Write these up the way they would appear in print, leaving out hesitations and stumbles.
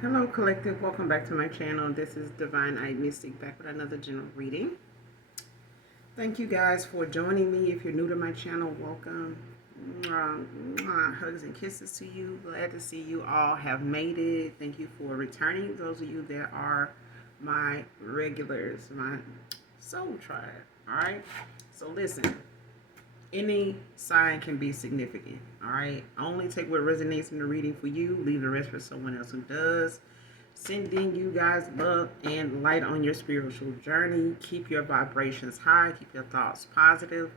Hello, collective. Welcome back to my channel. This is Divine Eye Mystic back with another general reading. Thank you guys for joining me. If you're new to my channel, welcome. Hugs and kisses to you. Glad to see you all have made it. Thank you for returning. Those of you that are my regulars, my soul tribe. All right. So listen. Any sign can be significant. All right. Only take what resonates in the reading for you. Leave the rest for someone else who does. Sending you guys love and light on your spiritual journey. Keep your vibrations high. Keep your thoughts positive.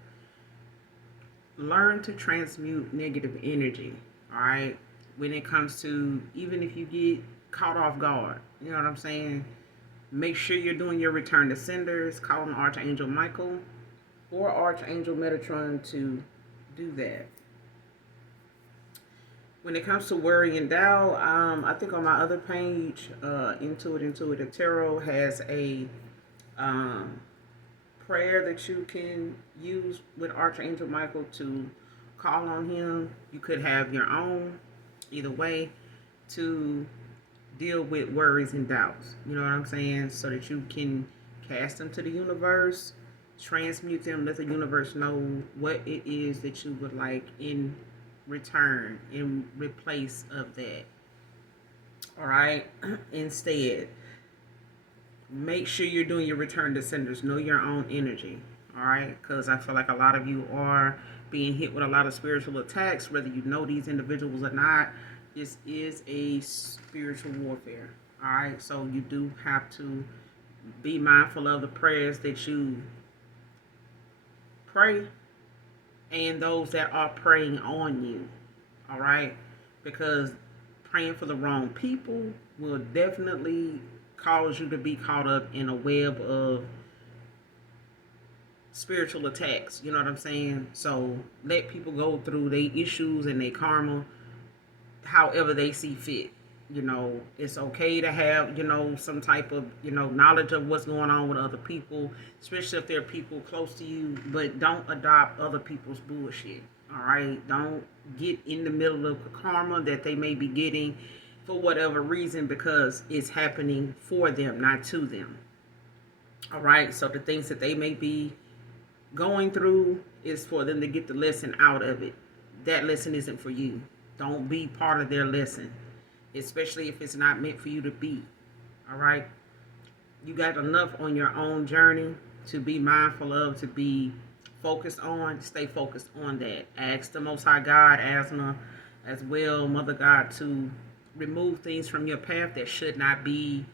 Learn to transmute negative energy. All right. When it comes to, even if you get caught off guard, you know what I'm saying? Make sure you're doing your return to senders. Call on Archangel Michael or Archangel Metatron to do that. When it comes to worry and doubt, I think on my other page, Intuitive Tarot has a um, prayer that you can use with Archangel Michael to call on him. You could have your own, either way, to deal with worries and doubts. You know what I'm saying? So that you can cast them to the universe, transmute them, let the universe know what it is that you would like in return, in replace of that. All right. Instead, make sure you're doing your return to senders. Know your own energy. All right. Because I feel like a lot of you are being hit with a lot of spiritual attacks, whether you know these individuals or not. This is a spiritual warfare. All right. So you do have to be mindful of the prayers that you pray and those that are praying on you. All right. Because praying for the wrong people will definitely cause you to be caught up in a web of spiritual attacks. You know what I'm saying? So let people go through their issues and their karma however they see fit. You know, it's okay to have, some type of, knowledge of what's going on with other people, especially if they're people close to you, but don't adopt other people's bullshit. All right. Don't get in the middle of the karma that they may be getting for whatever reason because it's happening for them, not to them. All right. So the things that they may be going through is for them to get the lesson out of it. That lesson isn't for you. Don't be part of their lesson, especially if it's not meant for you to be. All right. You got enough on your own journey to be mindful of, to be focused on. Stay focused on that. Ask the Most High God, Asma, as well, Mother God, to remove things from your path that should not be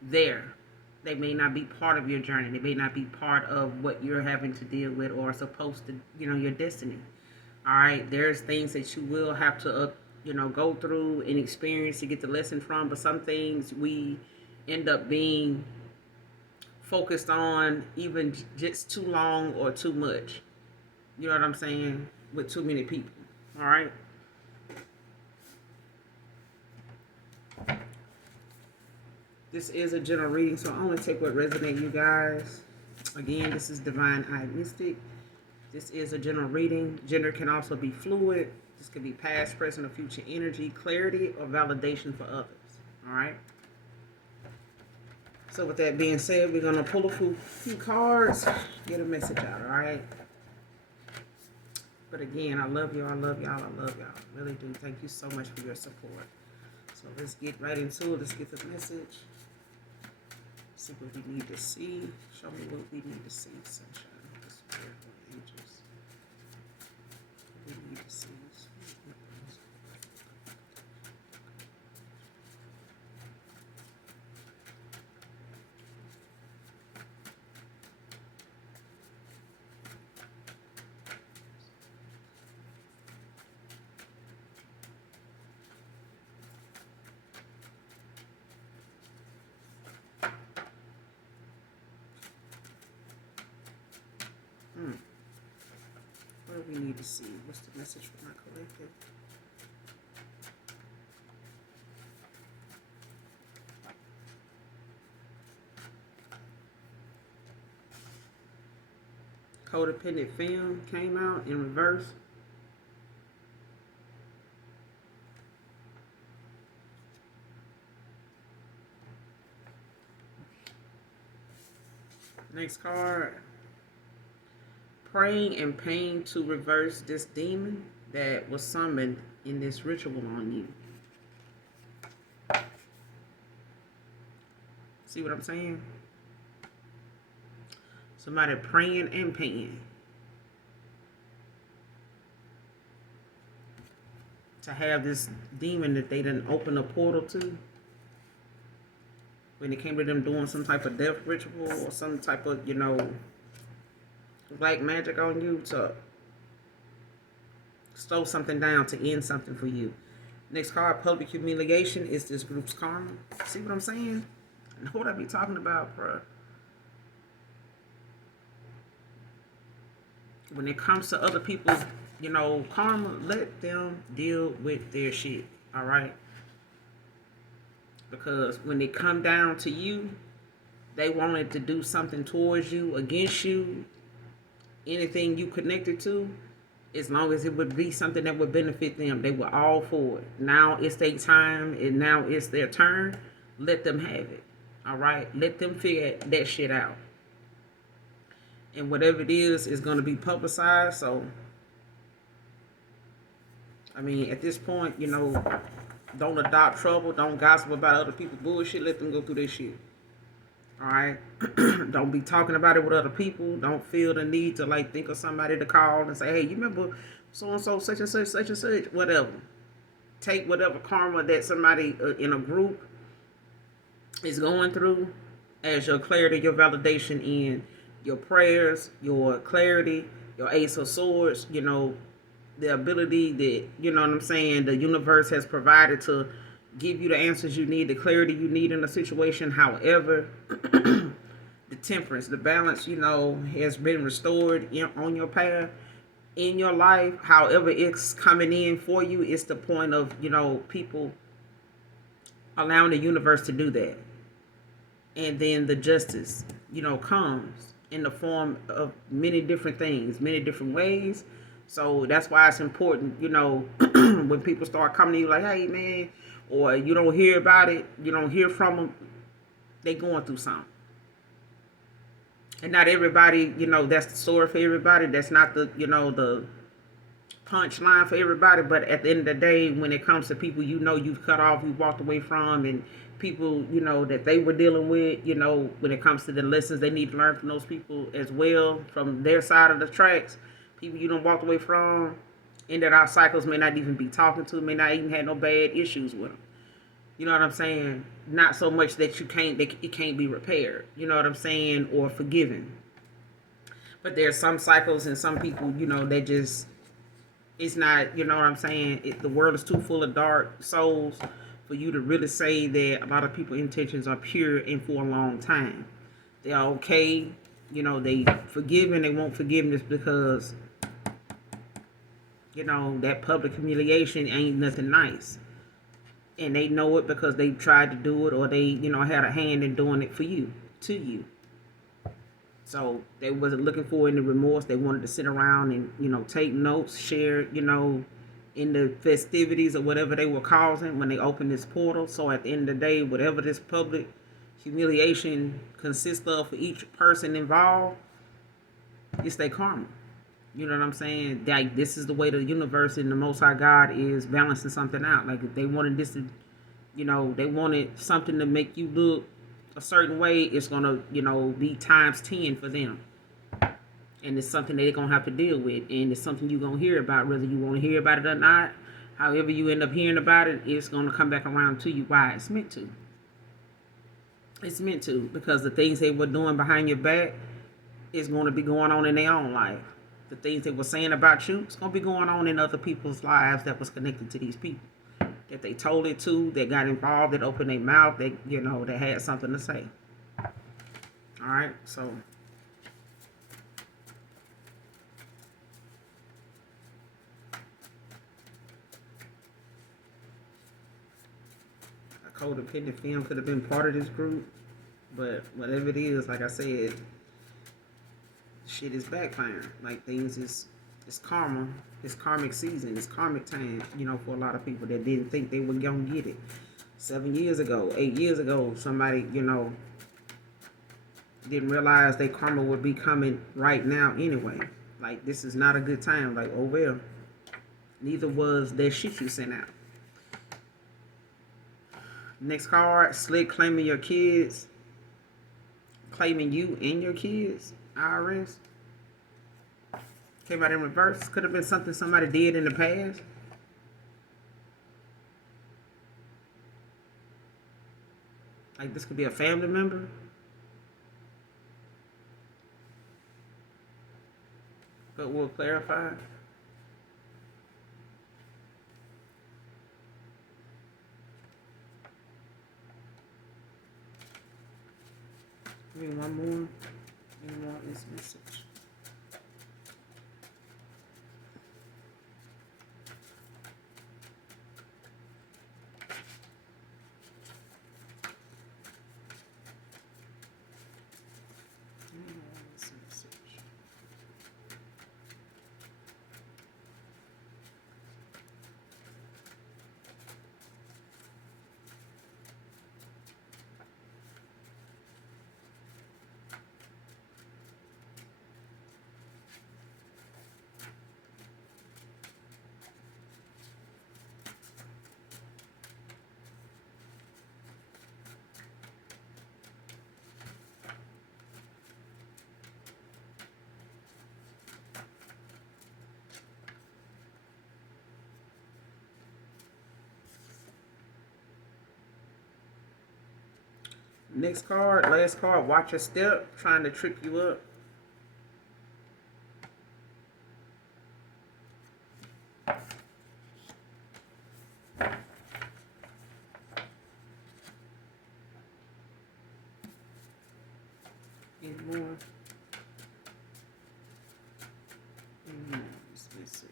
there. They may not be part of your journey. They may not be part of what you're having to deal with or supposed to, your destiny. All right. There's things that you will have to, go through and experience to get the lesson from. But some things we end up being focused on even just too long or too much. You know what I'm saying? With too many people. All right. This is a general reading, so I only take what resonates, you guys. Again, this is Divine Eye Mystic. This is a general reading. Gender can also be fluid. This could be past, present, or future energy, clarity, or validation for others. All right. So with that being said, we're going to pull a few cards, get a message out, all right? But again, I love you, I love y'all, I love y'all. I really do. Thank you so much for your support. So let's get right into it. Let's get the message. See what we need to see. Show me what we need to see, sunshine. Angels. What we need to see. What do we need to see? What's the message for my collective? Codependent film came out in reverse. Next card. Praying and paying to reverse this demon that was summoned in this ritual on you. See what I'm saying? Somebody praying and paying to have this demon that they didn't open a portal to. When it came to them doing some type of death ritual or some type of, black magic on you to slow something down, to end something for you. Next card, public humiliation, is this group's karma. See what I'm saying? I know what I be talking about, bro. When it comes to other people's, karma, let them deal with their shit, all right? Because when they come down to you, they wanted to do something towards you, against you, anything you connected to, as long as it would be something that would benefit them, they were all for it. Now it's their time, and now it's their turn. Let them have it, all right? Let them figure that shit out. And whatever it is going to be publicized. So, I mean, at this point, don't adopt trouble. Don't gossip about other people's bullshit. Let them go through their shit. All right? Don't be talking about it with other people. Don't feel the need to, think of somebody to call and say, hey, you remember so-and-so, such and such, such and such, whatever. Take whatever karma that somebody in a group is going through as your clarity, your validation in your prayers, your clarity, your ace of swords, the ability that, the universe has provided to give you the answers you need, the clarity you need in a situation. However, the temperance, the balance, has been restored on your path in your life. However it's coming in for you, it's the point of, people allowing the universe to do that. And then the justice, comes in the form of many different things, many different ways. So that's why it's important, when people start coming to you like, hey, man, or you don't hear about it, you don't hear from them, they going through something. And not everybody, that's the story for everybody. That's not the, the punchline for everybody. But at the end of the day, when it comes to people you've cut off, you've walked away from, and people, that they were dealing with, when it comes to the lessons they need to learn from those people as well, from their side of the tracks, people you don't walk away from, ended out cycles, may not even be talking to, may not even have no bad issues with them. You know what I'm saying? Not so much that it can't be repaired, you know what I'm saying, or forgiven. But there's some cycles and some people, they just, it's not, you know what I'm saying, the world is too full of dark souls for you to really say that a lot of people's intentions are pure and for a long time. They're okay, they forgive and they won't forgiveness because, that public humiliation ain't nothing nice. And they know it because they tried to do it, or they, had a hand in doing it for you, to you. So they wasn't looking for any remorse. They wanted to sit around and, take notes, share, in the festivities or whatever they were causing when they opened this portal. So at the end of the day, whatever this public humiliation consists of for each person involved, it's their karma. You know what I'm saying? Like, this is the way the universe and the Most High God is balancing something out. Like, if they wanted this to, they wanted something to make you look a certain way, it's going to, be times 10 for them. And it's something they're going to have to deal with. And it's something you're going to hear about, whether you want to hear about it or not. However you end up hearing about it, it's going to come back around to you. Why? It's meant to. It's meant to. Because the things they were doing behind your back is going to be going on in their own life. The things they were saying about you, it's going to be going on in other people's lives that was connected to these people. That they told it to, that got involved, that opened their mouth, that, that had something to say. All right, so a codependent film could have been part of this group, but whatever it is, like I said, shit is backfiring. Like, things is, it's karma. It's karmic season. It's karmic time, for a lot of people that didn't think they were going to get it. 7 years ago, 8 years ago, somebody, Didn't realize that karma would be coming right now anyway. Like, this is not a good time. Like, oh well. Neither was that shit you sent out. Next card, slick claiming your kids. Claiming you and your kids. IRS. Came out in reverse. Could have been something somebody did in the past. Like, this could be a family member. But we'll clarify. Give me one more. Any more of this message. Next card, last card, watch your step, trying to trip you up. Any more? Any more? This message.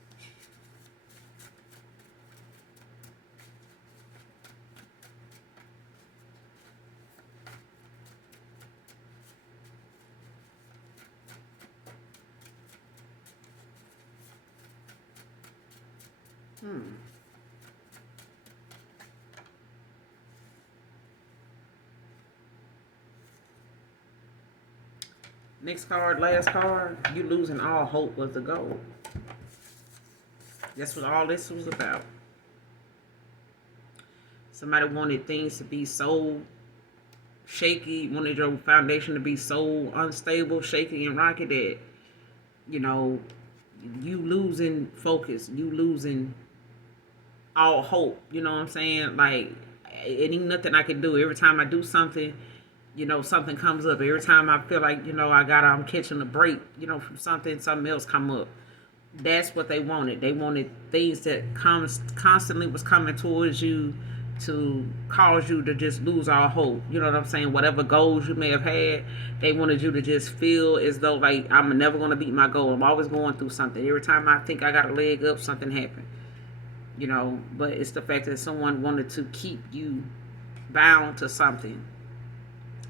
Next card, last card. You losing all hope was the goal. That's what all this was about. Somebody wanted things to be so shaky, wanted your foundation to be so unstable, shaky, and rocky that, you know, you losing focus, you losing all hope. You know what I'm saying? Like, it ain't nothing I can do. Every time I do something, you know, something comes up. Every time I feel like, you know, I'm catching a break, you know, from something else come up. That's what they wanted. They wanted things that constantly was coming towards you to cause you to just lose all hope. You know what I'm saying? Whatever goals you may have had, they wanted you to just feel as though, like, I'm never going to beat my goal. I'm always going through something. Every time I think I got a leg up, something happened. You know, but it's the fact that someone wanted to keep you bound to something.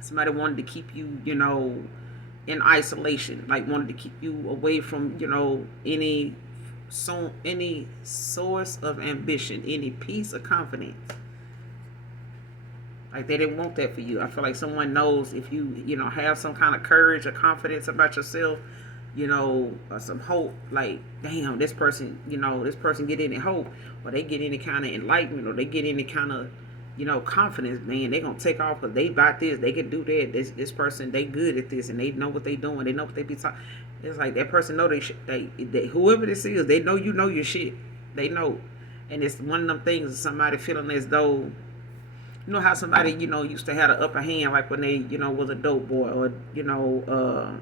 Somebody wanted to keep you, you know, in isolation, like wanted to keep you away from, you know, any source of ambition, any peace or confidence. Like, they didn't want that for you. I feel like someone knows if you know, have some kind of courage or confidence about yourself, you know, or some hope, like, damn, this person, you know, this person get any hope, or they get any kind of enlightenment, or they get any kind of, you know, confidence, man, they gonna take off because they about this, they can do that. This person, they good at this, and they know what they doing. They know what they be talking. It's like that person know they whoever this is, they know you know your shit. They know, and it's one of them things. Somebody feeling as though, you know how somebody, you know, used to have an upper hand, like when they, you know, was a dope boy, or, you know,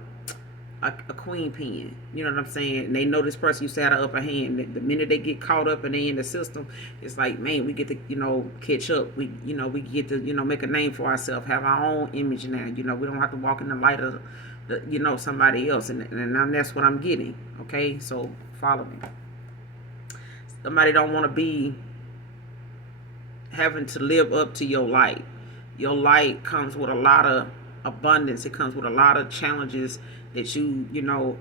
a queen pin. You know what I'm saying? And they know this person used to have an upper hand. The minute they get caught up and they in the system, it's like, man, we get to, you know, catch up. We, you know, we get to, you know, make a name for ourselves, have our own image now. You know, we don't have to walk in the light of, you know, somebody else. And that's what I'm getting. Okay, so follow me. Somebody don't want to be having to live up to your light. Your light comes with a lot of abundance. It comes with a lot of challenges that you know,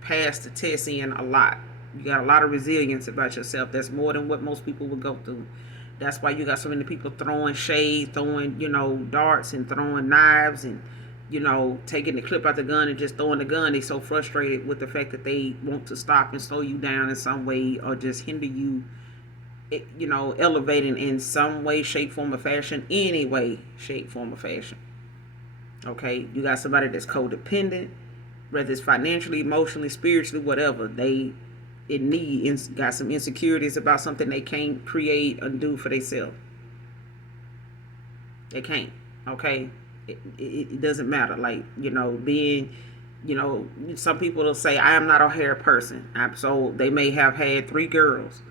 pass the test in a lot. You got a lot of resilience about yourself. That's more than what most people would go through. That's why you got so many people throwing shade, throwing, you know, darts, and throwing knives, and, taking the clip out the gun and just throwing the gun. They so frustrated with the fact that they want to stop and slow you down in some way or just hinder you, elevating in some way, shape, form, or fashion. Any way, shape, form, or fashion. Okay, you got somebody that's codependent, whether it's financially, emotionally, spiritually, whatever. They got some insecurities about something they can't create and do for themselves. They can't. Okay, it doesn't matter. Like, being, some people will say I am not a hair person. So they may have had 3 girls,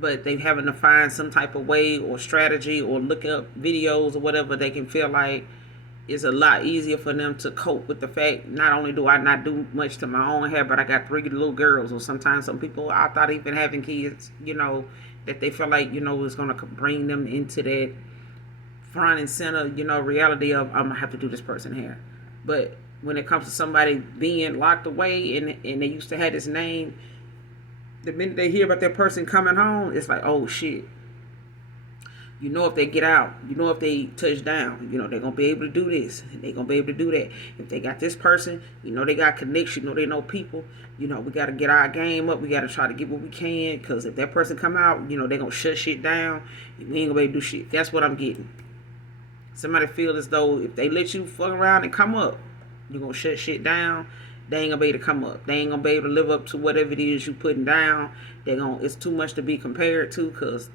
but they having to find some type of way or strategy or look up videos or whatever. They can feel like it's a lot easier for them to cope with the fact, not only do I not do much to my own hair, but I got 3 little girls. Or sometimes some people, I thought even having kids, that they feel like, is going to bring them into that front and center, reality of I'm going to have to do this person hair. But when it comes to somebody being locked away and they used to have this name, the minute they hear about that person coming home, it's like, oh shit. If they get out, if they touch down, they're going to be able to do this. They're going to be able to do that. If they got this person, they got connection, they know people, we got to get our game up. We got to try to get what we can, because if that person come out, they're going to shut shit down. We ain't going to be able to do shit. That's what I'm getting. Somebody feel as though if they let you fuck around and come up, you're going to shut shit down. They ain't going to be able to come up. They ain't going to be able to live up to whatever it is you putting down. It's too much to be compared to, because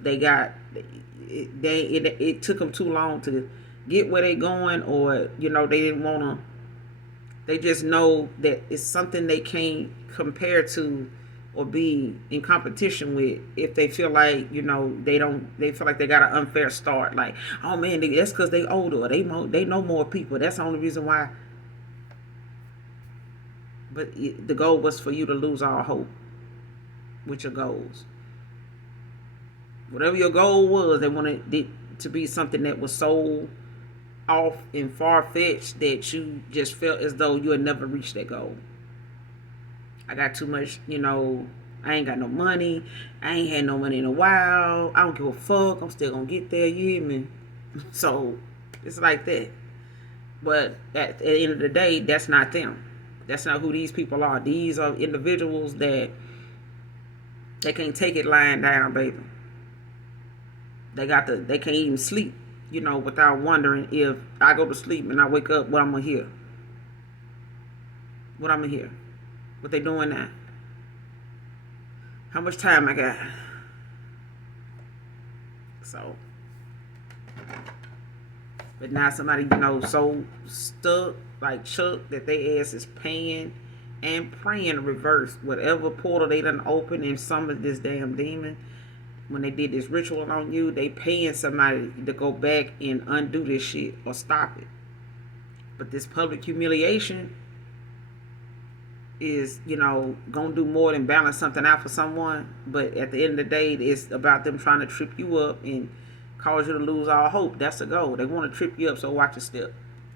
it took them too long to get where they going, or they didn't want to. They just know that it's something they can't compare to or be in competition with. If they feel like they feel like they got an unfair start, like, oh man, that's because they older, or they know more people. That's the only reason why. But the goal was for you to lose all hope with your goals. Whatever your goal was, they wanted it to be something that was so off and far-fetched that you just felt as though you had never reached that goal. I got too much, I ain't got no money. I ain't had no money in a while. I don't give a fuck. I'm still going to get there. You hear me? So it's like that. But at the end of the day, that's not them. That's not who these people are. These are individuals that they can't take it lying down, baby. They can't even sleep, without wondering if I go to sleep and I wake up, what I'm going to hear. What I'm going to hear. What they doing now. How much time I got. So. But now somebody, so stuck, like Chuck, that they ass is paying and praying to reverse whatever portal they done open in some of this damn demon. When they did this ritual on you, they paying somebody to go back and undo this shit or stop it. But this public humiliation is, gonna do more than balance something out for someone. But at the end of the day, it's about them trying to trip you up and cause you to lose all hope. That's the goal. They want to trip you up, so watch your step.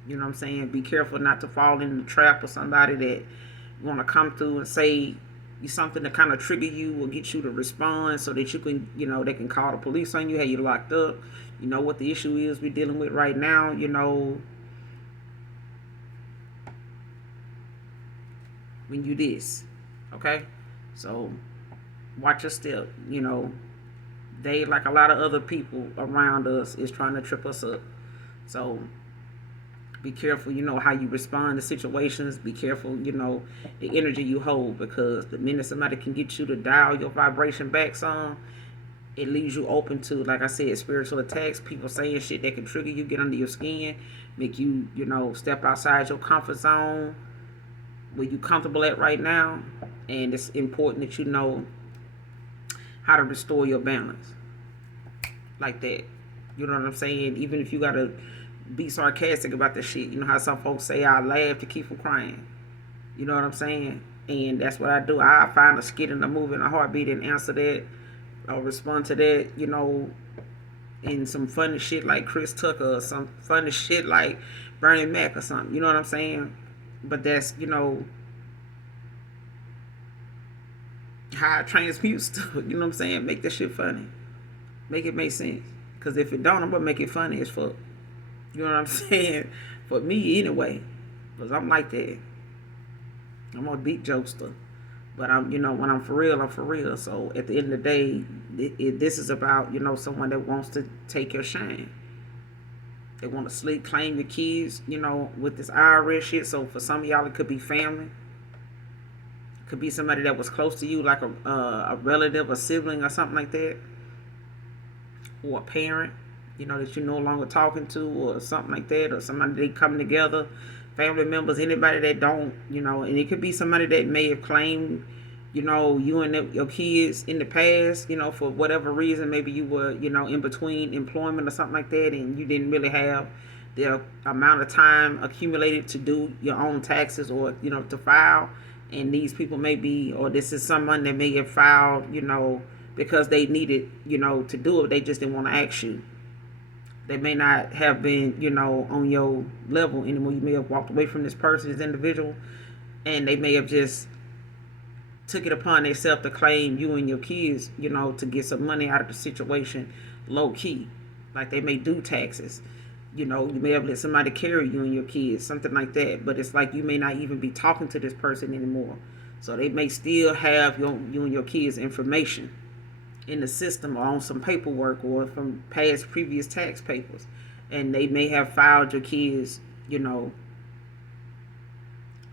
You know what I'm saying? Be careful not to fall into the trap of somebody that want to come through and say something to kind of trigger you or get you to respond, so that you can, they can call the police on you, have you locked up. What the issue is we're dealing with right now, when you this. Okay? So watch your step. They, like a lot of other people around us, is trying to trip us up. So be careful, how you respond to situations. Be careful, the energy you hold, because the minute somebody can get you to dial your vibration back some, it leaves you open to, like I said, spiritual attacks, people saying shit that can trigger you, get under your skin, make you, step outside your comfort zone, where you comfortable at right now. And it's important that you know how to restore your balance. Like that. You know what I'm saying? Even if you got to be sarcastic about the shit. You know how some folks say, I laugh to keep from crying. You know what I'm saying? And that's what I do. I find a skit in a movie in a heartbeat and answer that, or respond to that, in some funny shit like Chris Tucker, or some funny shit like Bernie Mac or something. You know what I'm saying? But that's, how I transmute stuff. You know what I'm saying? Make that shit funny. Make it make sense. Because if it don't, I'm going to make it funny as fuck. You know what I'm saying? For me, anyway, because I'm like that. I'm a big jokester. But when I'm for real, I'm for real. So at the end of the day, this is about, someone that wants to take your shine. They want to sleep, claim your kids, with this IRS shit. So for some of y'all, it could be family. It could be somebody that was close to you, like a relative, a sibling, or something like that, or a parent, that you're no longer talking to, or something like that, or somebody they come together, family members, anybody that don't, and it could be somebody that may have claimed, you and your kids in the past, for whatever reason. Maybe you were, in between employment or something like that, and you didn't really have the amount of time accumulated to do your own taxes, or, to file. And these people may be, or this is someone that may have filed, because they needed, to do it. They just didn't want to ask you. They may not have been, on your level anymore. You may have walked away from this person, this individual, and they may have just took it upon themselves to claim you and your kids, to get some money out of the situation, low key. Like they may do taxes. You may have let somebody carry you and your kids, something like that. But it's like you may not even be talking to this person anymore. So they may still have you and your kids' information in the system, or on some paperwork, or from past previous tax papers. And they may have filed your kids,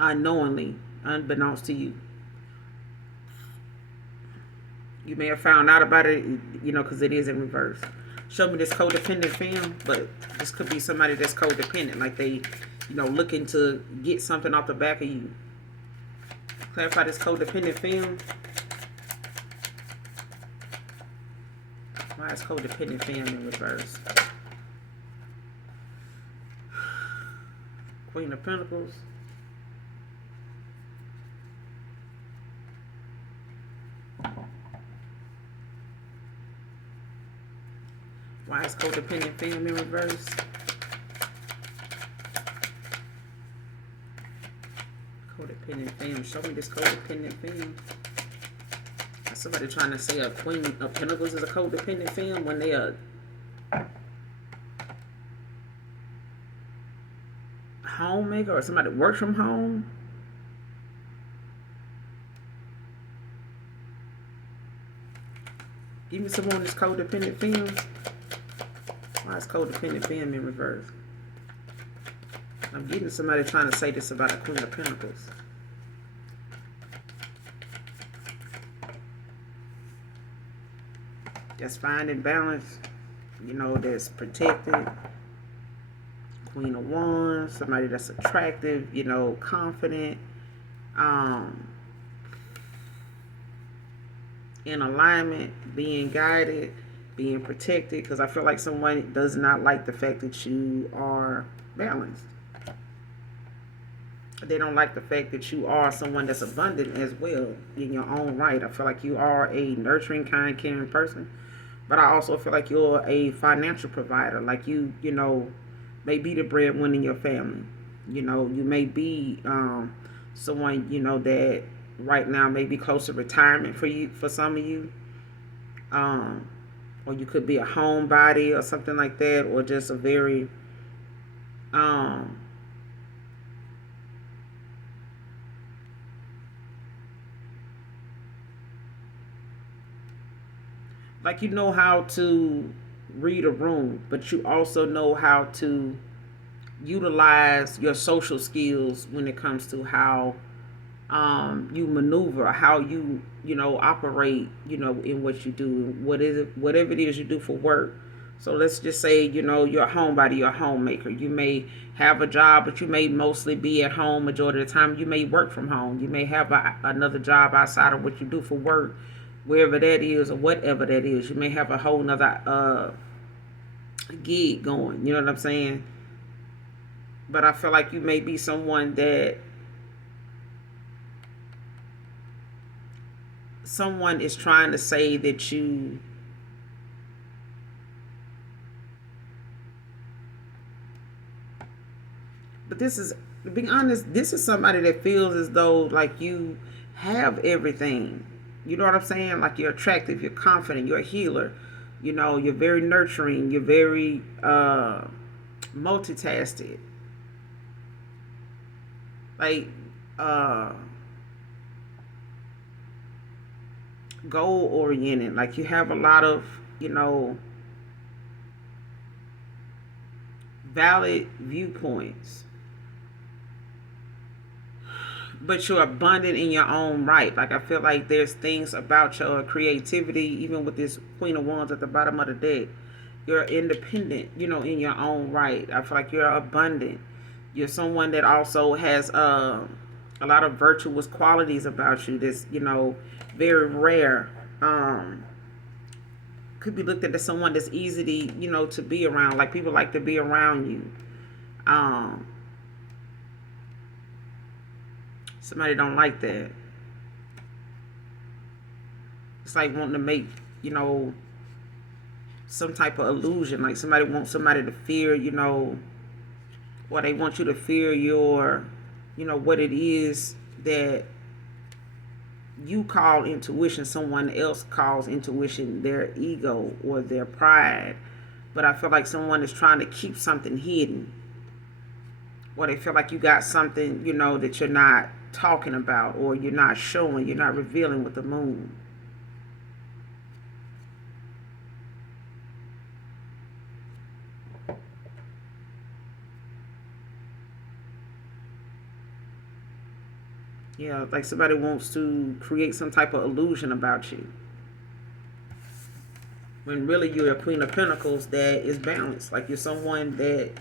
unknowingly, unbeknownst to you. You may have found out about it, because it is in reverse. Show me this codependent film, but this could be somebody that's codependent, like they, looking to get something off the back of you. Clarify this codependent film. Why is codependent film in reverse? Queen of Pentacles. Why is codependent film in reverse? Codependent film. Show me this codependent film. Somebody trying to say a Queen of Pentacles is a codependent film when they are homemaker, or somebody that works from home. Give me some more on this codependent film. Why is codependent film in reverse? I'm getting somebody trying to say this about a Queen of Pentacles. That's finding balance, that's protected. Queen of Wands, somebody that's attractive, confident, in alignment, being guided, being protected. Because I feel like someone does not like the fact that you are balanced. They don't like the fact that you are someone that's abundant as well in your own right. I feel like you are a nurturing, kind, caring person. But I also feel like you're a financial provider. Like you may be the breadwinner in your family. You may be someone, that right now may be close to retirement for some of you. Or you could be a homebody or something like that, or just a very like you know how to read a room, but you also know how to utilize your social skills when it comes to how you maneuver, how you operate, in what you do, whatever it is you do for work. So let's just say, you're a homebody, you're a homemaker. You may have a job, but you may mostly be at home majority of the time. You may work from home. You may have another job outside of what you do for work, wherever that is, or whatever that is. You may have a whole nother gig going. You know what I'm saying? But I feel like you may be someone that someone is trying to say that you but this is, to be honest, this is somebody that feels as though like you have everything. You know what I'm saying? Like you're attractive, you're confident, you're a healer, you're very nurturing, you're very multitasking, like uh goal oriented, like you have a lot of, you know, valid viewpoints, but you're abundant in your own right. Like I feel like there's things about your creativity, even with this Queen of Wands at the bottom of the deck. You're independent, you know, in your own right. I feel like you're abundant. You're someone that also has a lot of virtuous qualities about you. That's, you know, very rare. Could be looked at as someone that's easy to, you know, to be around. Like people like to be around you. Um, Somebody don't like that. It's like wanting to make, you know, some type of illusion. Like somebody wants somebody to fear, you know, or they want you to fear your, you know, what it is that you call intuition. Someone else calls intuition their ego or their pride. But I feel like someone is trying to keep something hidden, or they feel like you got something, you know, that you're not talking about, or you're not showing, you're not revealing with the moon. Yeah, like somebody wants to create some type of illusion about you, when really you're a Queen of Pentacles that is balanced. Like you're someone that,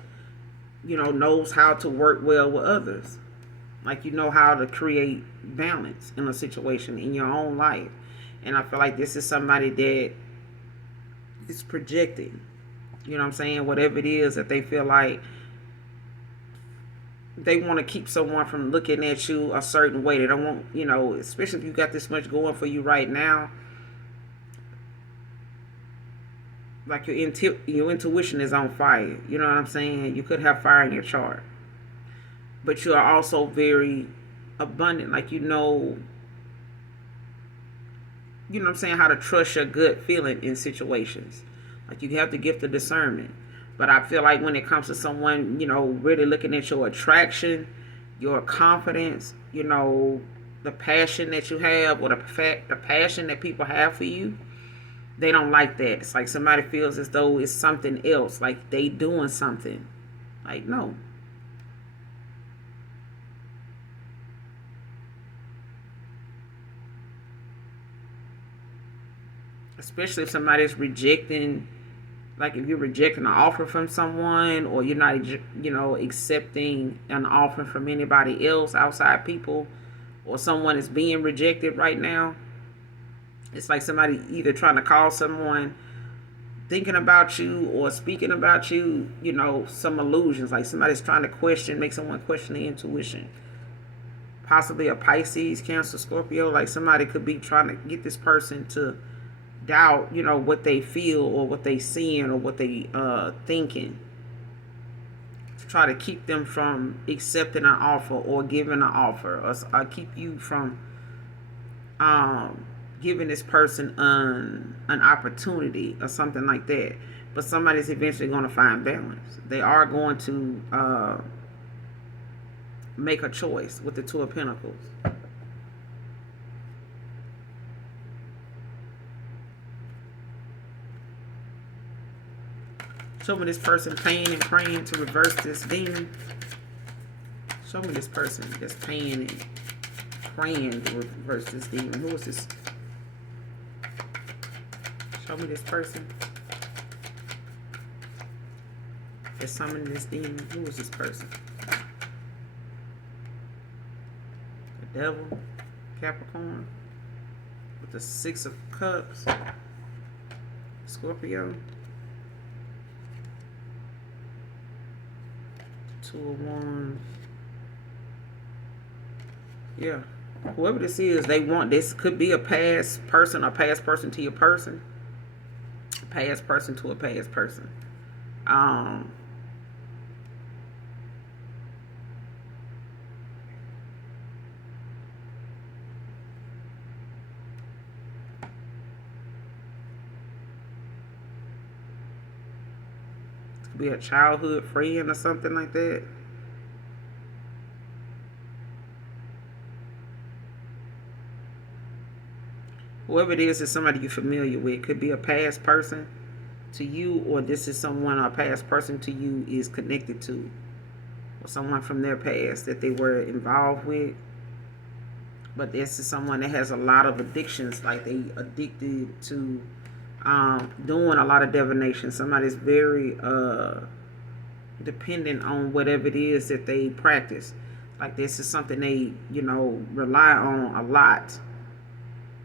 you know, knows how to work well with others. Like you know how to create balance in a situation in your own life. And I feel like this is somebody that is projecting, you know what I'm saying, whatever it is that they feel like they want to keep someone from looking at you a certain way. They don't want, you know, especially if you got this much going for you right now. Like your intuition is on fire. You know what I'm saying? You could have fire in your chart, but you are also very abundant. Like you know what I'm saying, how to trust your gut feeling in situations. Like you have the gift of discernment. But I feel like when it comes to someone, you know, really looking at your attraction, your confidence, you know, the passion that you have, or the passion that people have for you, they don't like that. It's like somebody feels as though it's something else, like they doing something. Like, no. Especially if somebody's rejecting, like if you're rejecting an offer from someone, or you're not, you know, accepting an offer from anybody else, outside people, or someone is being rejected right now. It's like somebody either trying to call someone thinking about you or speaking about you, you know, some illusions. Like somebody's trying to make someone question the intuition. Possibly a Pisces, Cancer, Scorpio. Like somebody could be trying to get this person to doubt, you know, what they feel or what they seeing or what they thinking, to try to keep them from accepting an offer or giving an offer, or keep you from um, giving this person an opportunity or something like that. But somebody's eventually going to find balance. They are going to make a choice with the Two of Pentacles. Show me this person paying and praying to reverse this demon. Show me this person that's paying and praying to reverse this demon. Who is this? Show me this person that's summoning this demon. Who is this person? The Devil, Capricorn, with the Six of Cups, Scorpio, Two of Wands. Yeah. Whoever this is, they want, this could be a past person, a past person to your person, a past person to a past person. Um, Could be a childhood friend or something like that. Whoever it is somebody you're familiar with. Could be a past person to you, or this is someone a past person to you is connected to, or someone from their past that they were involved with. But this is someone that has a lot of addictions, like they addicted to doing a lot of divination. Somebody's very dependent on whatever it is that they practice. Like this is something they, rely on a lot.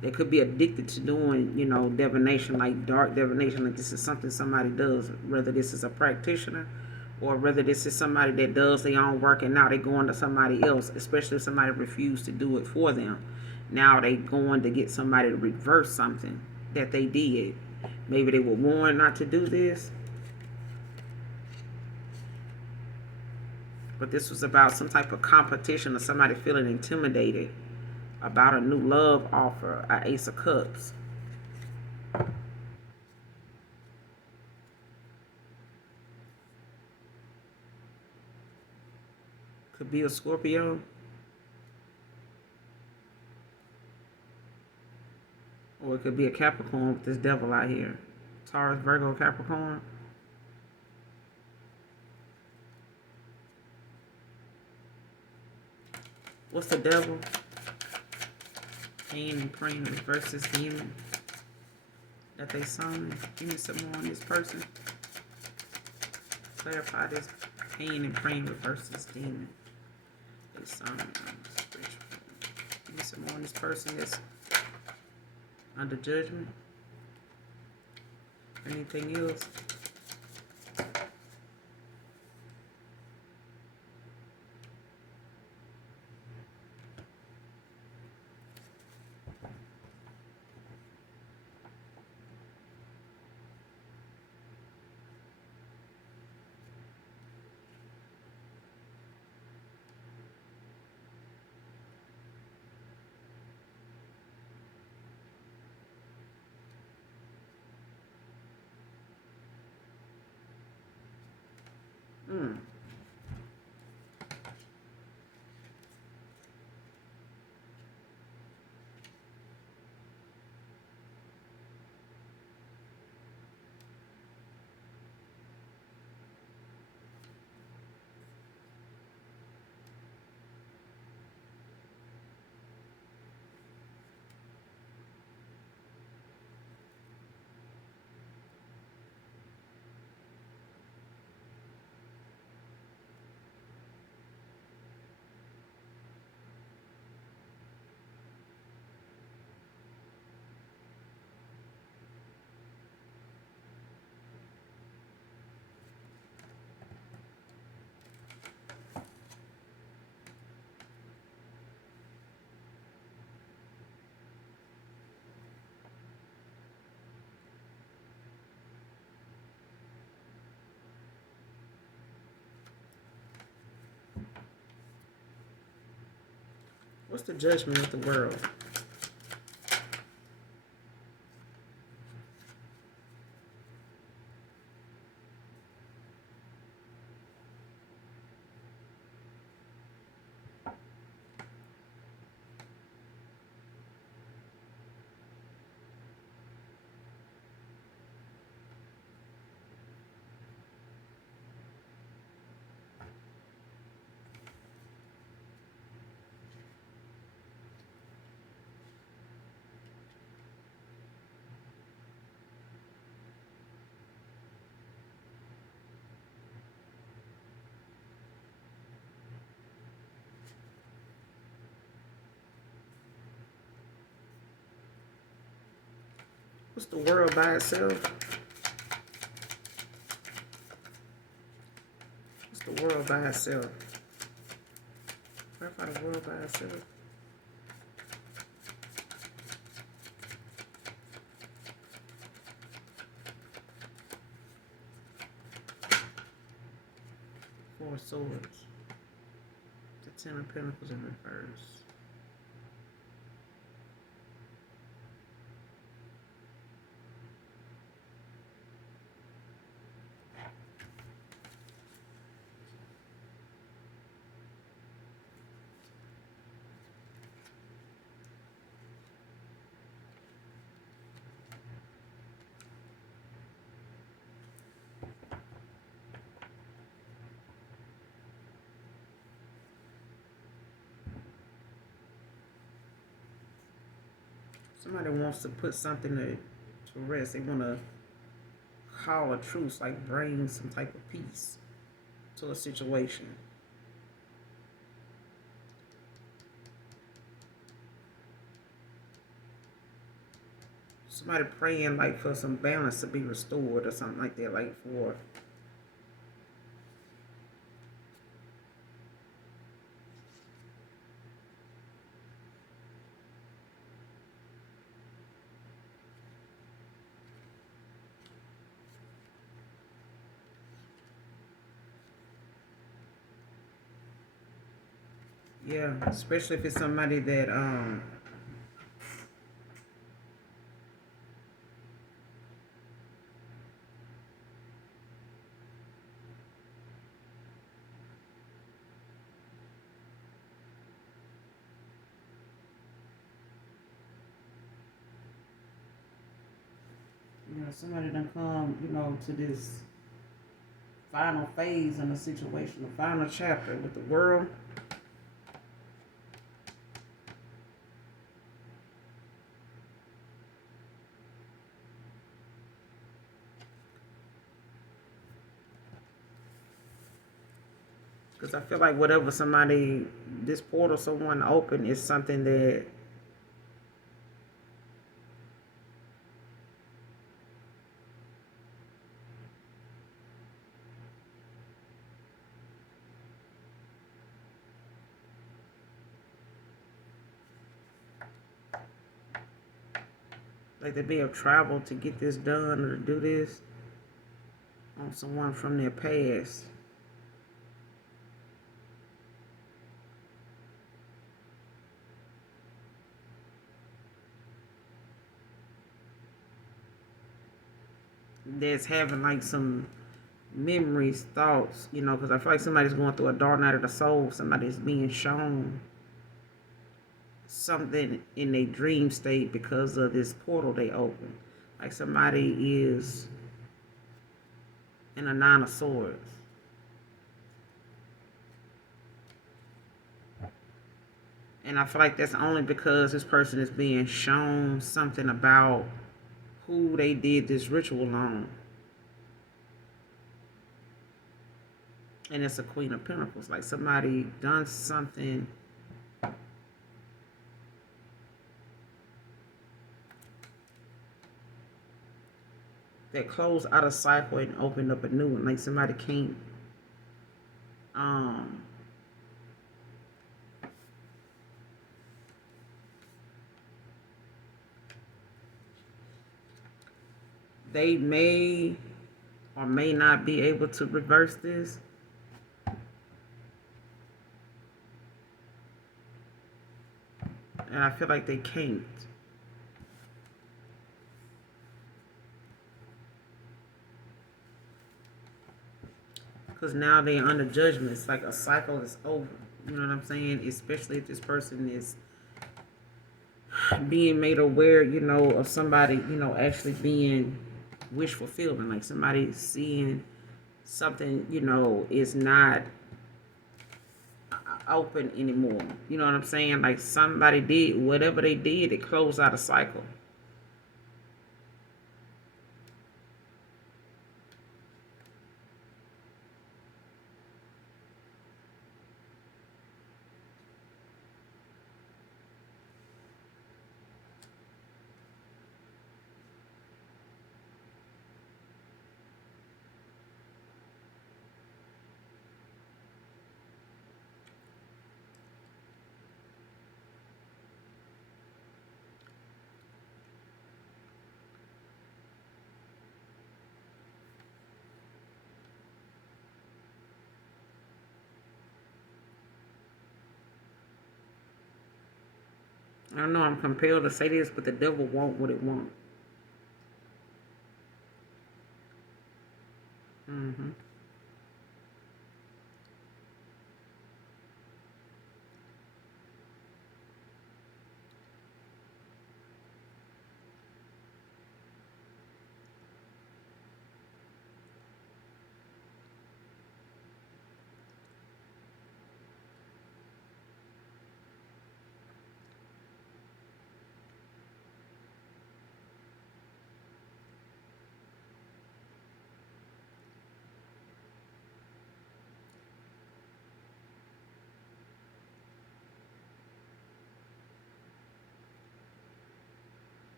They could be addicted to doing, divination, like dark divination. Like this is something somebody does, whether this is a practitioner or whether this is somebody that does their own work and now they're going to somebody else, especially if somebody refused to do it for them. Now they going to get somebody to reverse something that they did. Maybe they were warned not to do this, but this was about some type of competition or somebody feeling intimidated about a new love offer, a Ace of Cups. Could be a Scorpio. Or it could be a Capricorn with this devil out here. Taurus, Virgo, Capricorn. What's the devil? Pain and praying versus demon that they summon. Give me some more on this person. Clarify this. Pain and praying versus demon. They summon. Give me some more on this person that's under judgment. Anything else? Hmm. What's the judgment of the world? What's the world by itself? What's the world by itself? Clarify the world by itself. Four Swords. The Ten of Pentacles in reverse. Somebody wants to put something to rest. They want to call a truce, like bring some type of peace to a situation. Somebody praying like for some balance to be restored or something like that, like for yeah, especially if it's somebody that somebody done come, to this final phase in the situation, the final chapter with the world. Because I feel like whatever this portal someone open is something that like they may have traveled to get this done or to do this on someone from their past. That's having like some memories, thoughts, because I feel like somebody's going through a dark night of the soul. Somebody's being shown something in their dream state because of this portal they open. Like somebody is in a nine of swords. And I feel like that's only because this person is being shown something about who they did this ritual on. And it's a Queen of Pentacles. Like somebody done something that closed out a cycle and opened up a new one. Like somebody can't they may or may not be able to reverse this. And I feel like they can't. Because now they're under judgment. It's like a cycle is over. You know what I'm saying? Especially if this person is being made aware, of somebody, actually being wish fulfillment. Like somebody seeing something, is not open anymore. You know what I'm saying? Like somebody did whatever they did, it closed out a cycle. I don't know, I'm compelled to say this, but the devil want what it wants. Mm-hmm.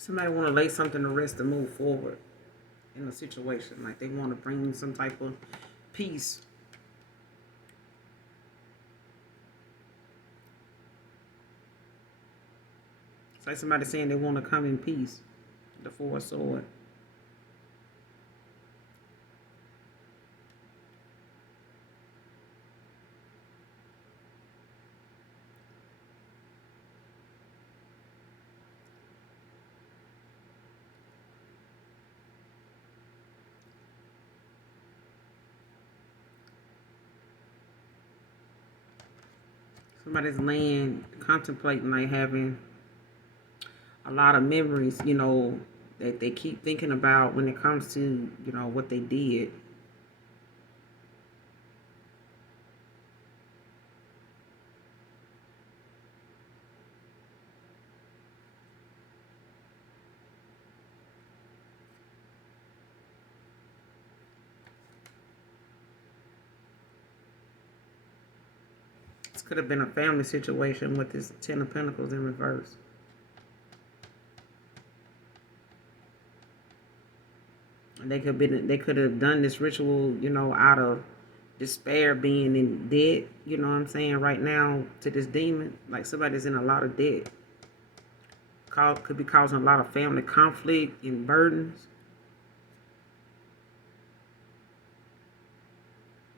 Somebody want to lay something to rest to move forward in a situation. Like they want to bring some type of peace. It's like somebody saying they want to come in peace. The Four of Swords. Somebody's laying, contemplating, like having a lot of memories, that they keep thinking about when it comes to, what they did. This could have been a family situation with this Ten of Pentacles in reverse. And they could have done this ritual, out of despair, being in debt, you know what I'm saying, right now to this demon. Like somebody's in a lot of debt. Could be causing a lot of family conflict and burdens.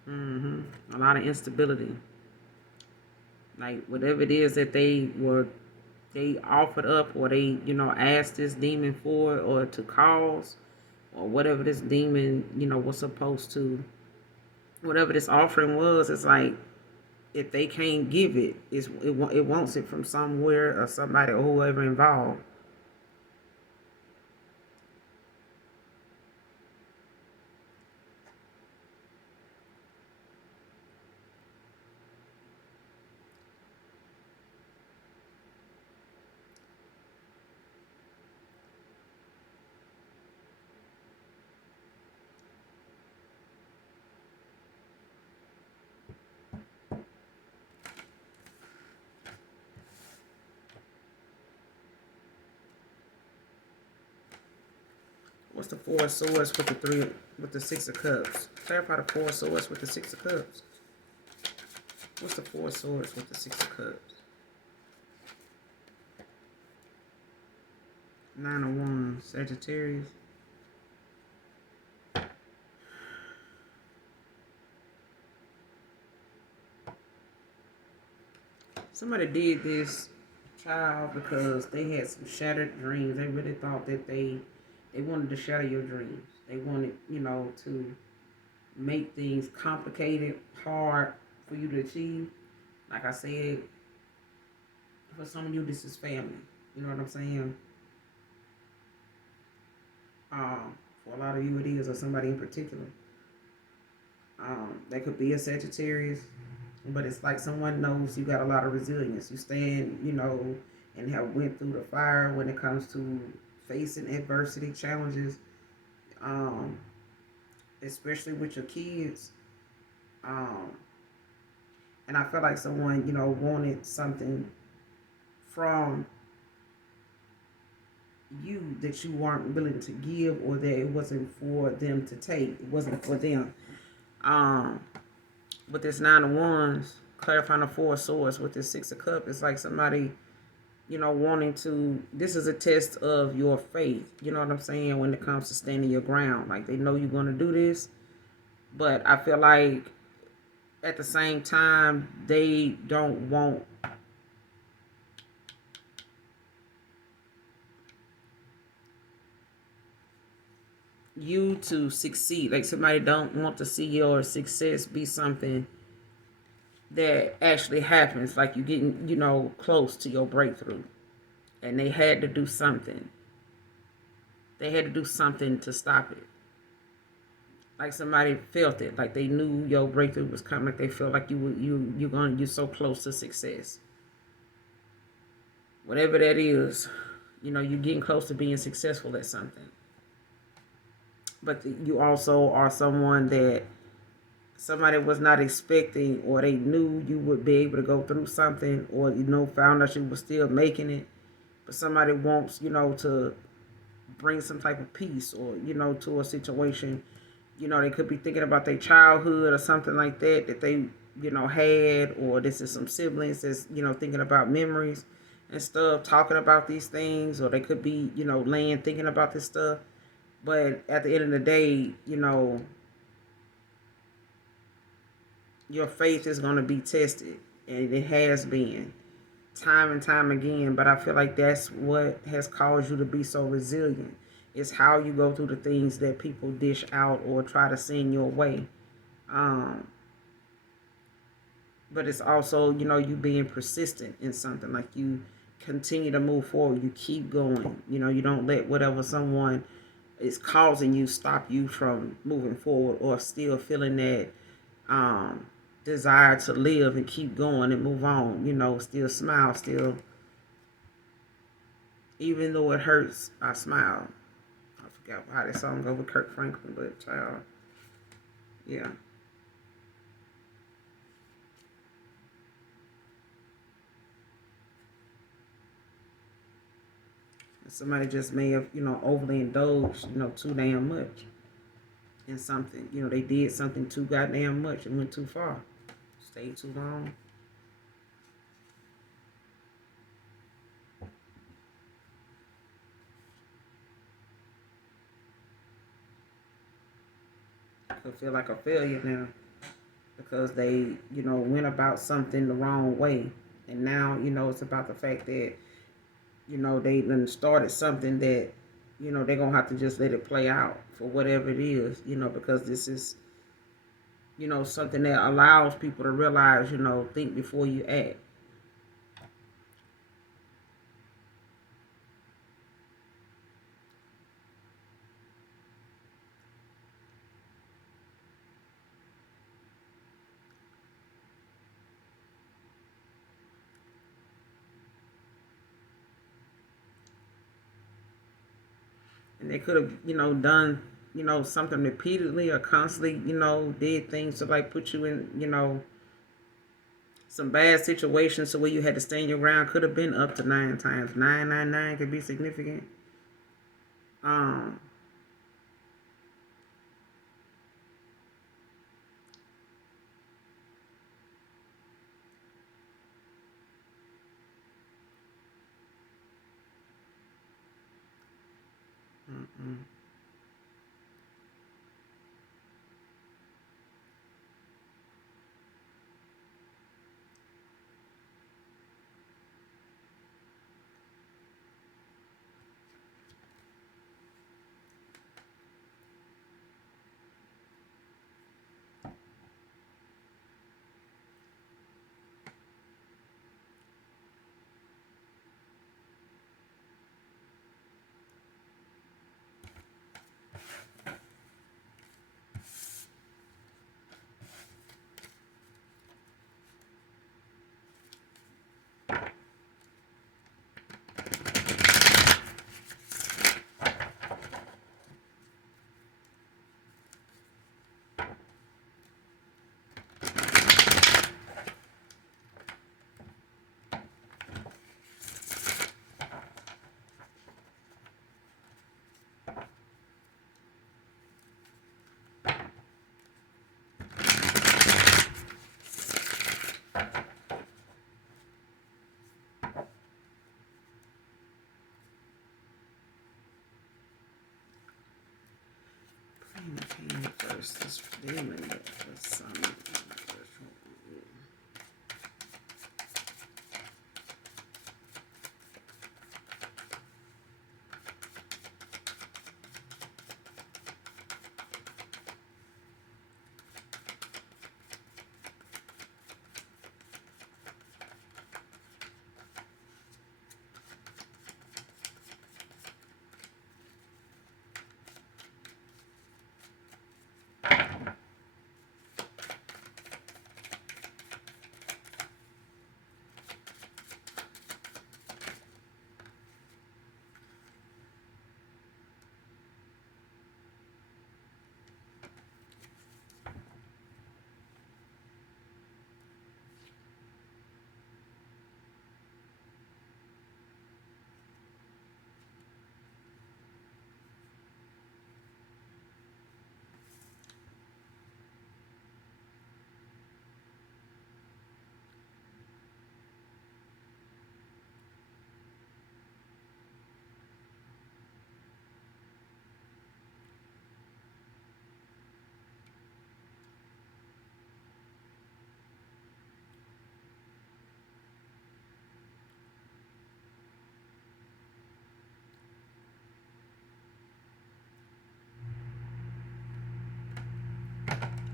A lot of instability. Like whatever it is that they offered up, or they, asked this demon for, or to cause, or whatever this demon, was supposed to, whatever this offering was, it's like if they can't give it, it wants it from somewhere or somebody or whoever involved. What's the Four of Swords with the Six of Cups? Clarify the Four of Swords with the Six of Cups. What's the Four of Swords with the Six of Cups? Nine of Wands, Sagittarius. Somebody did this, child, because they had some shattered dreams. They really thought that they wanted to shatter your dreams. They wanted, to make things complicated, hard for you to achieve. Like I said, for some of you, this is family. You know what I'm saying? For a lot of you, it is, or somebody in particular. That could be a Sagittarius, but it's like someone knows you got a lot of resilience. You stand, and have went through the fire when it comes to facing adversity, challenges, especially with your kids. And I feel like someone, wanted something from you that you weren't willing to give, or that it wasn't for them to take. It wasn't for them. With this Nine of Wands, clarifying the Four of Swords with this Six of Cups, it's like somebody, wanting to, this is a test of your faith, you know what I'm saying, when it comes to standing your ground. Like they know you're going to do this, but I feel like at the same time, they don't want you to succeed. Like somebody don't want to see your success be something that actually happens. Like you getting, close to your breakthrough. And they had to do something. They had to do something to stop it. Like somebody felt it. Like they knew your breakthrough was coming. Like they felt like you're so close to success. Whatever that is, you're getting close to being successful at something. But you also are someone that somebody was not expecting, or they knew you would be able to go through something, or found out you were still making it. But somebody wants, to bring some type of peace, or to a situation. They could be thinking about their childhood or something like that that they had, or this is some siblings that's thinking about memories and stuff, talking about these things, or they could be laying thinking about this stuff. But at the end of the day, your faith is going to be tested, and it has been time and time again. But I feel like that's what has caused you to be so resilient. It's how you go through the things that people dish out or try to send your way. Um, but it's also, you being persistent in something. Like, you continue to move forward. You keep going. You don't let whatever someone is causing you stop you from moving forward, or still feeling that um, desire to live and keep going and move on. Still smile. Still, even though it hurts, I smile. I forgot how that song goes with Kirk Franklin, but child, yeah. Somebody just may have, overly indulged, too damn much in something. They did something too goddamn much and went too far. Stayed too long. Could feel like a failure now because they, went about something the wrong way. And now, it's about the fact that, they done started something that, they're going to have to just let it play out for whatever it is, because this is, something that allows people to realize, think before you act. And they could have, done, something repeatedly or constantly, did things to like put you in, some bad situations, so where you had to stand your ground. Could have been up to 9 times. 999 could be significant. Um, mm-mm. Pain versus feeling that for some.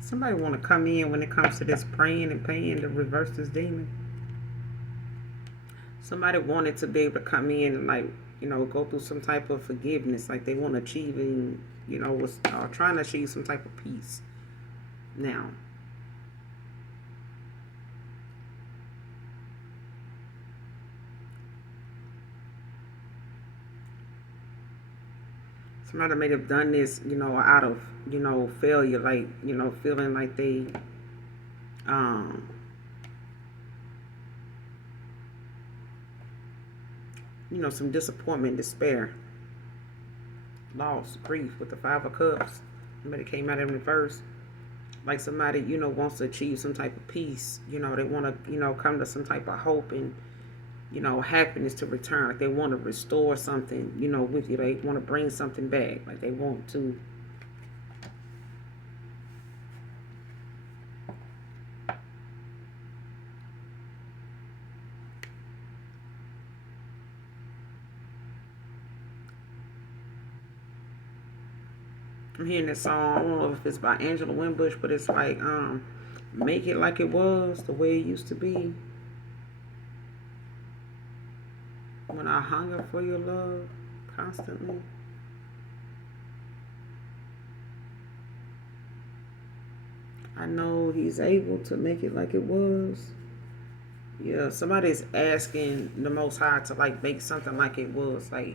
Somebody want to come in when it comes to this praying and paying to reverse this demon. Somebody wanted to be able to come in and like, go through some type of forgiveness, like they want to achieving, was trying to achieve some type of peace. Now, somebody may have done this, out of, failure, like, feeling like they, um, some disappointment, despair, loss, grief with the Five of Cups. Somebody came out in reverse. Like somebody, wants to achieve some type of peace. They want to, come to some type of hope and, happiness to return. Like they want to restore something, with you. They want to bring something back. Like they want to. I'm hearing this song. I don't know if it's by Angela Winbush, but it's like, make it like it was, the way it used to be. When I hunger for your love constantly. I know he's able to make it like it was. Yeah, somebody's asking the Most High to like make something like it was. Like,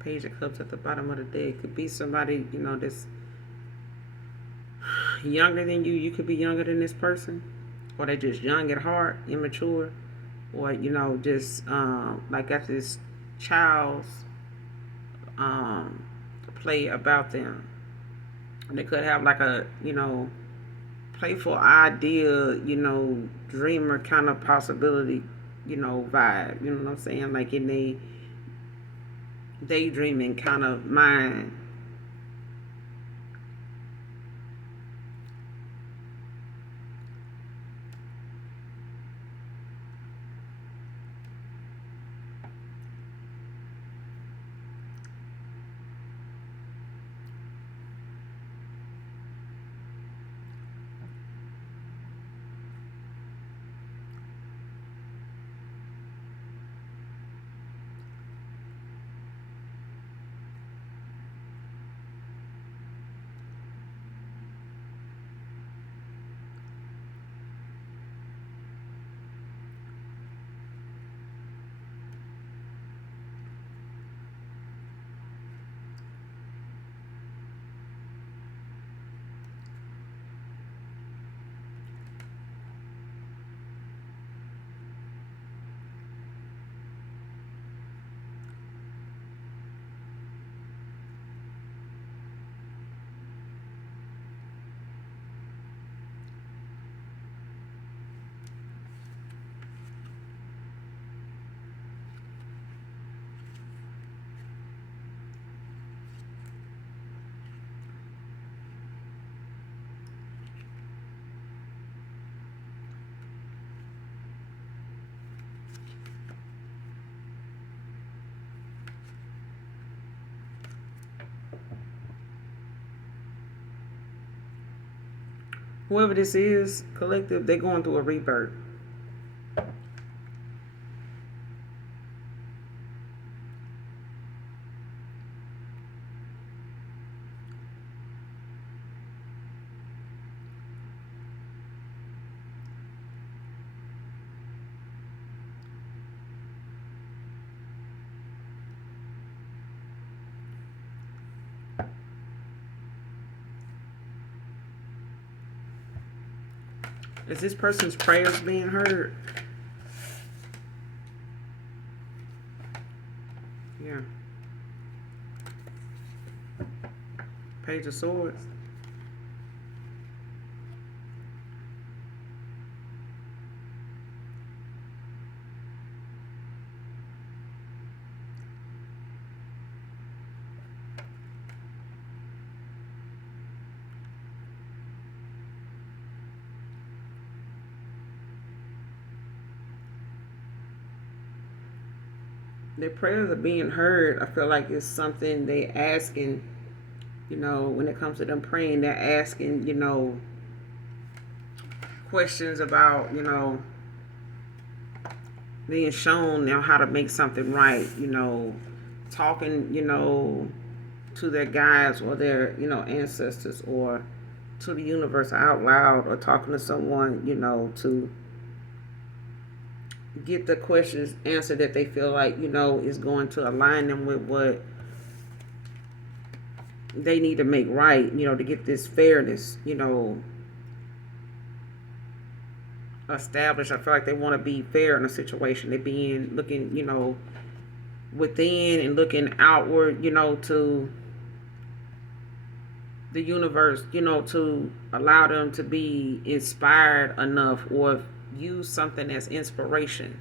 Page of Cups at the bottom of the deck. It could be somebody, that's younger than you. You could be younger than this person. Or they're just young at heart, immature. Or, just like got this child's play about them. And they could have like a, playful idea, dreamer kind of possibility, vibe. You know what I'm saying? Like in a daydreaming kind of mind. Whoever this is, collective, they're going through a rebirth. Is this person's prayers being heard? Yeah. Page of Swords. their prayers are being heard. I feel like it's something they asking, when it comes to them praying, they're asking, questions about, being shown now how to make something right, talking, to their guides or their, ancestors, or to the universe out loud, or talking to someone, to get the questions answered that they feel like, is going to align them with what they need to make right, to get this fairness, established. I feel like they want to be fair in a situation. They're being looking, within and looking outward, to the universe, to allow them to be inspired enough, or use something as inspiration.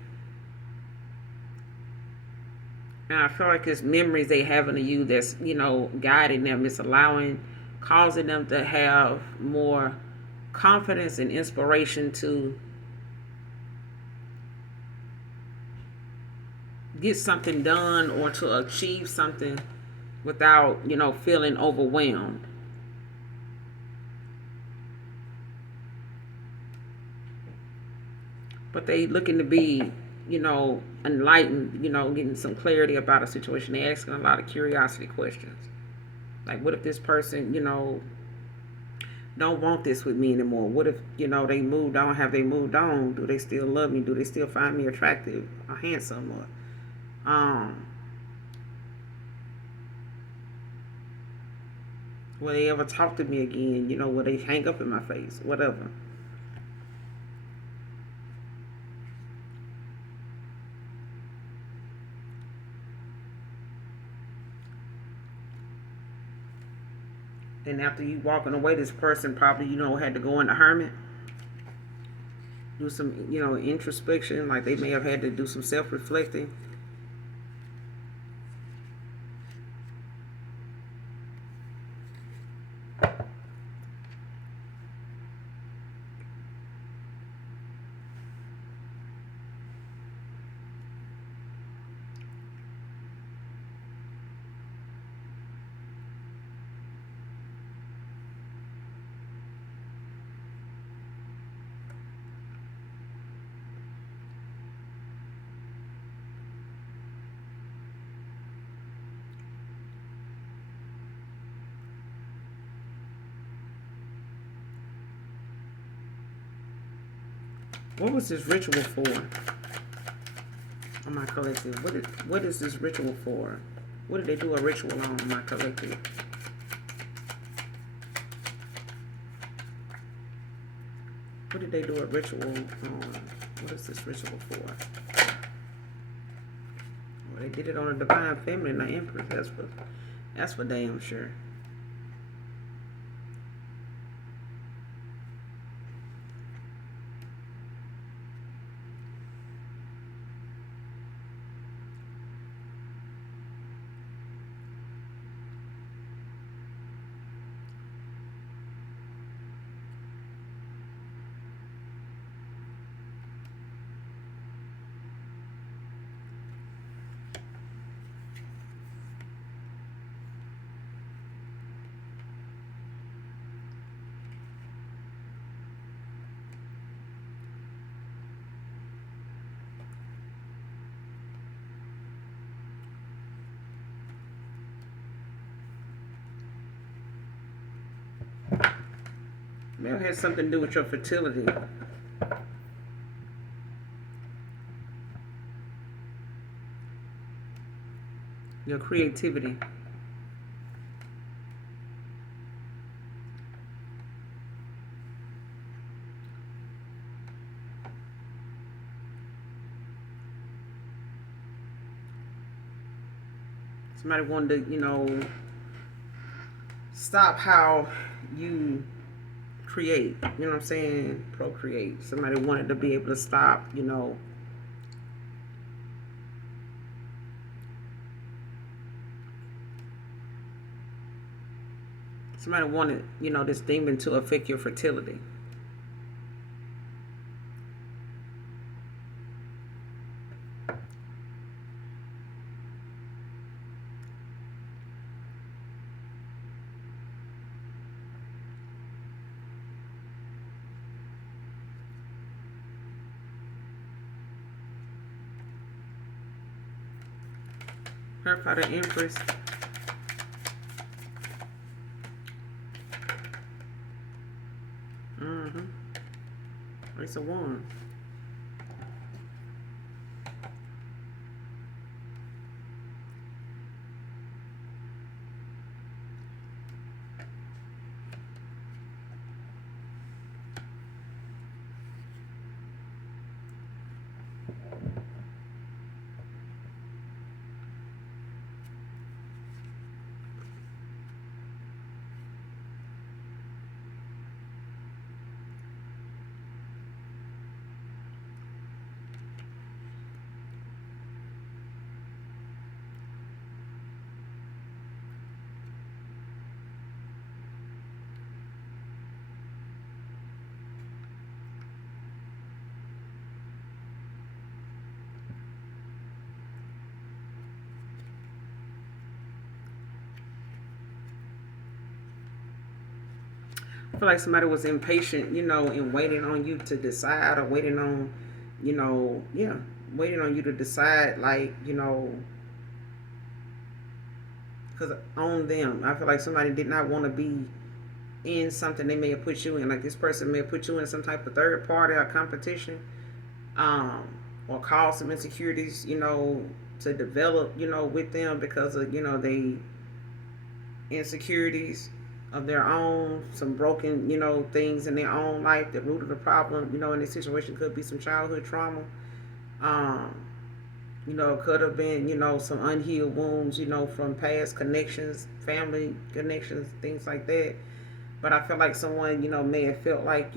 And I feel like it's memories they having of you that's, guiding them. It's causing them to have more confidence and inspiration to get something done or to achieve something without, feeling overwhelmed. But they looking to be, enlightened, getting some clarity about a situation. They asking a lot of curiosity questions. Like, what if this person, don't want this with me anymore? What if, they moved on? Have they moved on? Do they still love me? Do they still find me attractive or handsome? Or will they ever talk to me again? Will they hang up in my face? Whatever. And after you walking away, this person probably, had to go in the hermit, do some, introspection. Like, they may have had to do some self-reflecting. What was this ritual for? On my collective. What is this ritual for? What did they do a ritual on my collective? What did they do a ritual on? What is this ritual for? Well, they did it on a divine feminine, the empress. That's for damn sure. Maybe it has something to do with your fertility. Your creativity. Somebody wanted to, stop how you create, you know what I'm saying? Procreate. Somebody wanted to be able to stop, somebody wanted, this demon to affect your fertility. Hurt by the Empress. Mm-hmm. It's a one. I feel like somebody was impatient, and waiting on you to decide, or waiting on, yeah, waiting on you to decide, like, because on them, I feel like somebody did not want to be in something they may have put you in. Like this person may have put you in some type of third party or competition, um, or cause some insecurities, to develop, with them because of, they insecurities of their own, some broken, things in their own life. The root of the problem, in this situation could be some childhood trauma. Um, could have been, some unhealed wounds, from past connections, family connections, things like that. But I feel like someone, may have felt like,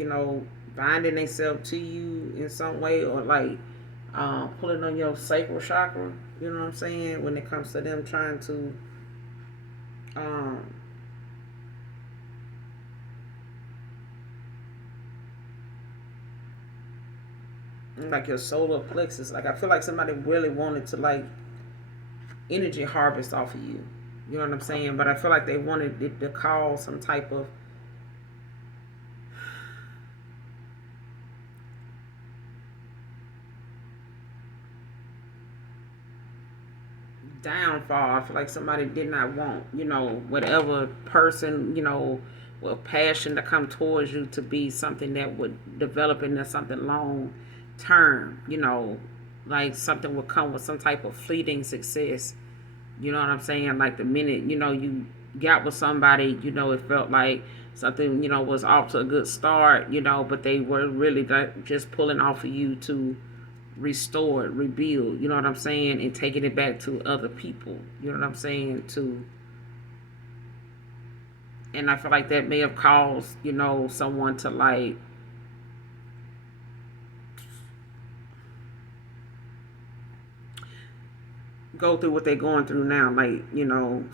binding themselves to you in some way, or like pulling on your sacral chakra, you know what I'm saying, when it comes to them trying to um, like your solar plexus. Like I feel like somebody really wanted to like energy harvest off of you. You know what I'm saying? But I feel like they wanted it to cause some type of downfall. I feel like somebody did not want, whatever person, with passion to come towards you to be something that would develop into something long term, like something would come with some type of fleeting success. You know what I'm saying? Like the minute, you got with somebody, it felt like something, was off to a good start, but they were really just pulling off of you to restore, rebuild, you know what I'm saying? And taking it back to other people, you know what I'm saying? And I feel like that may have caused, someone to like go through what they're going through now. Like,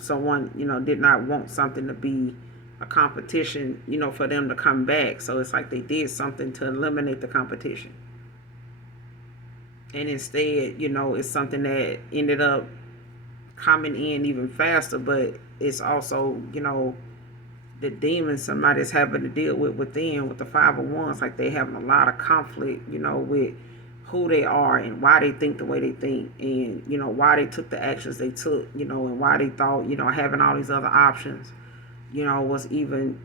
someone, did not want something to be a competition, for them to come back. So it's like they did something to eliminate the competition. And instead, it's something that ended up coming in even faster, but it's also, the demons somebody's having to deal with within with the 501s. Like they having a lot of conflict, with who they are and why they think the way they think, and why they took the actions they took, and why they thought, having all these other options, was even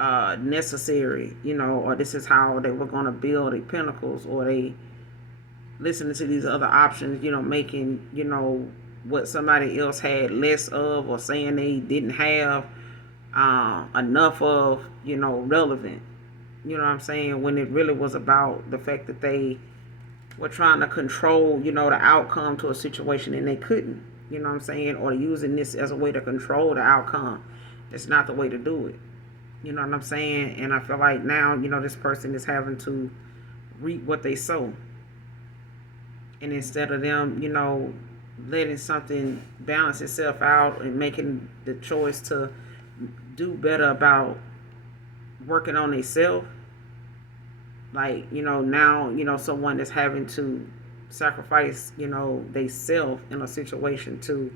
necessary, or this is how they were going to build their pinnacles, or they listening to these other options, making, what somebody else had less of, or saying they didn't have enough of, relevant. You know what I'm saying? When it really was about the fact that they were trying to control, the outcome to a situation and they couldn't. You know what I'm saying? Or using this as a way to control the outcome. It's not the way to do it. You know what I'm saying? And I feel like now, this person is having to reap what they sow. And instead of them, letting something balance itself out and making the choice to do better about working on themselves, like, now, someone is having to sacrifice, they self in a situation to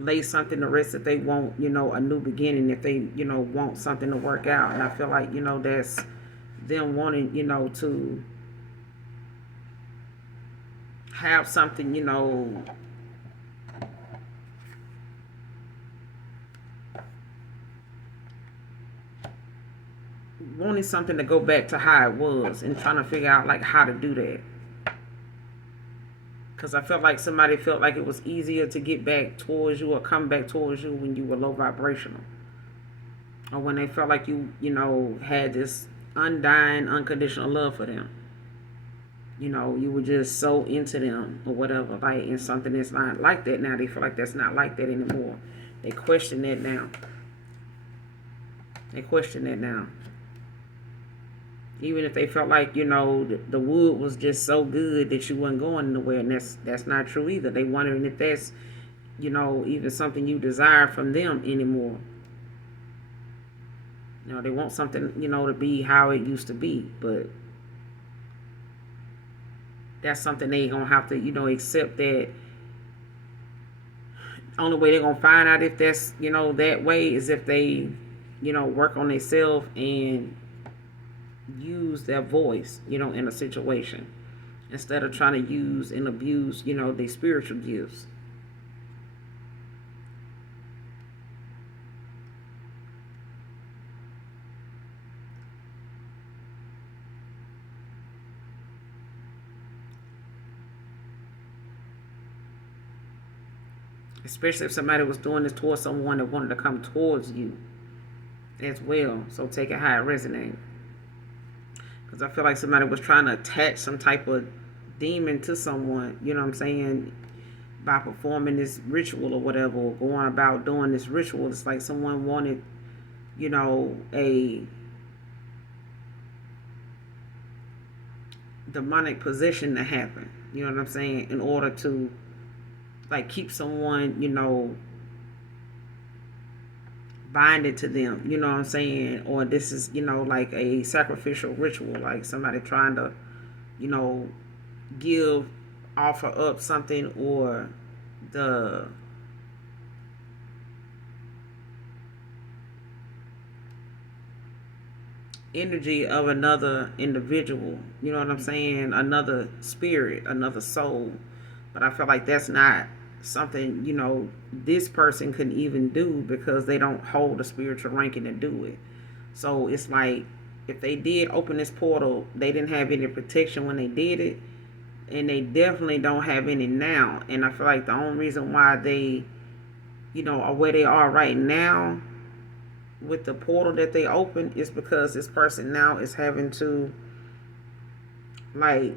lay something to rest if they want, a new beginning, if they, want something to work out. And I feel like, that's them wanting, to have something, wanting something to go back to how it was and trying to figure out like how to do that. Because I felt like somebody felt like it was easier to get back towards you or come back towards you when you were low vibrational. Or when they felt like you had this undying, unconditional love for them. You were just so into them or whatever. Like, and something that's not like that now. They feel like that's not like that anymore. They question that now. They question that now. Even if they felt like, the wood was just so good that you wasn't going nowhere. And that's not true either. They wondering if that's, even something you desire from them anymore. They want something, to be how it used to be. But that's something they going to have to, accept that. Only way they're going to find out if that's, that way is if they, work on themselves and use their voice, in a situation instead of trying to use and abuse, their spiritual gifts. Especially if somebody was doing this towards someone that wanted to come towards you as well. So take it how it resonates. Because I feel like somebody was trying to attach some type of demon to someone, you know what I'm saying, by performing this ritual or whatever, or going about doing this ritual. It's like someone wanted, a demonic possession to happen, you know what I'm saying, in order to, like, keep someone, binded to them, you know what I'm saying? Or this is, like a sacrificial ritual, like somebody trying to, give, offer up something, or the energy of another individual, you know what I'm saying? Another spirit, another soul. But I feel like that's not something, this person couldn't even do because they don't hold a spiritual ranking to do it. So it's like if they did open this portal, they didn't have any protection when they did it. And they definitely don't have any now. And I feel like the only reason why they, are where they are right now with the portal that they opened is because this person now is having to, like,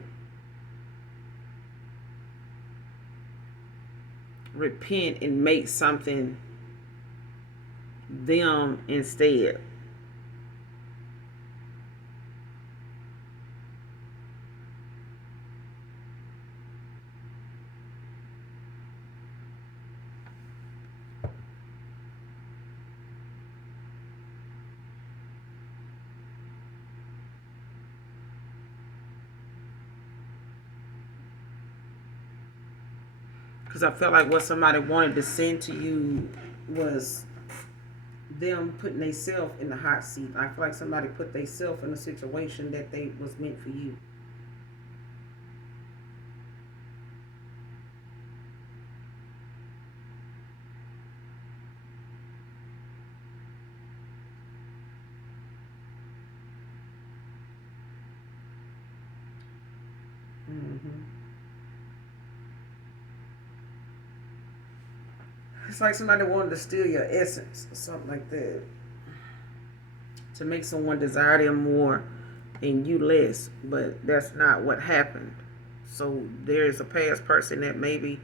repent and make something them instead. Because I felt like what somebody wanted to send to you was them putting themselves in the hot seat. I feel like somebody put themselves in a situation that they was meant for you. Mm-hmm. It's like somebody wanted to steal your essence or something like that. To make someone desire them more and you less. But that's not what happened. So there's a past person that maybe,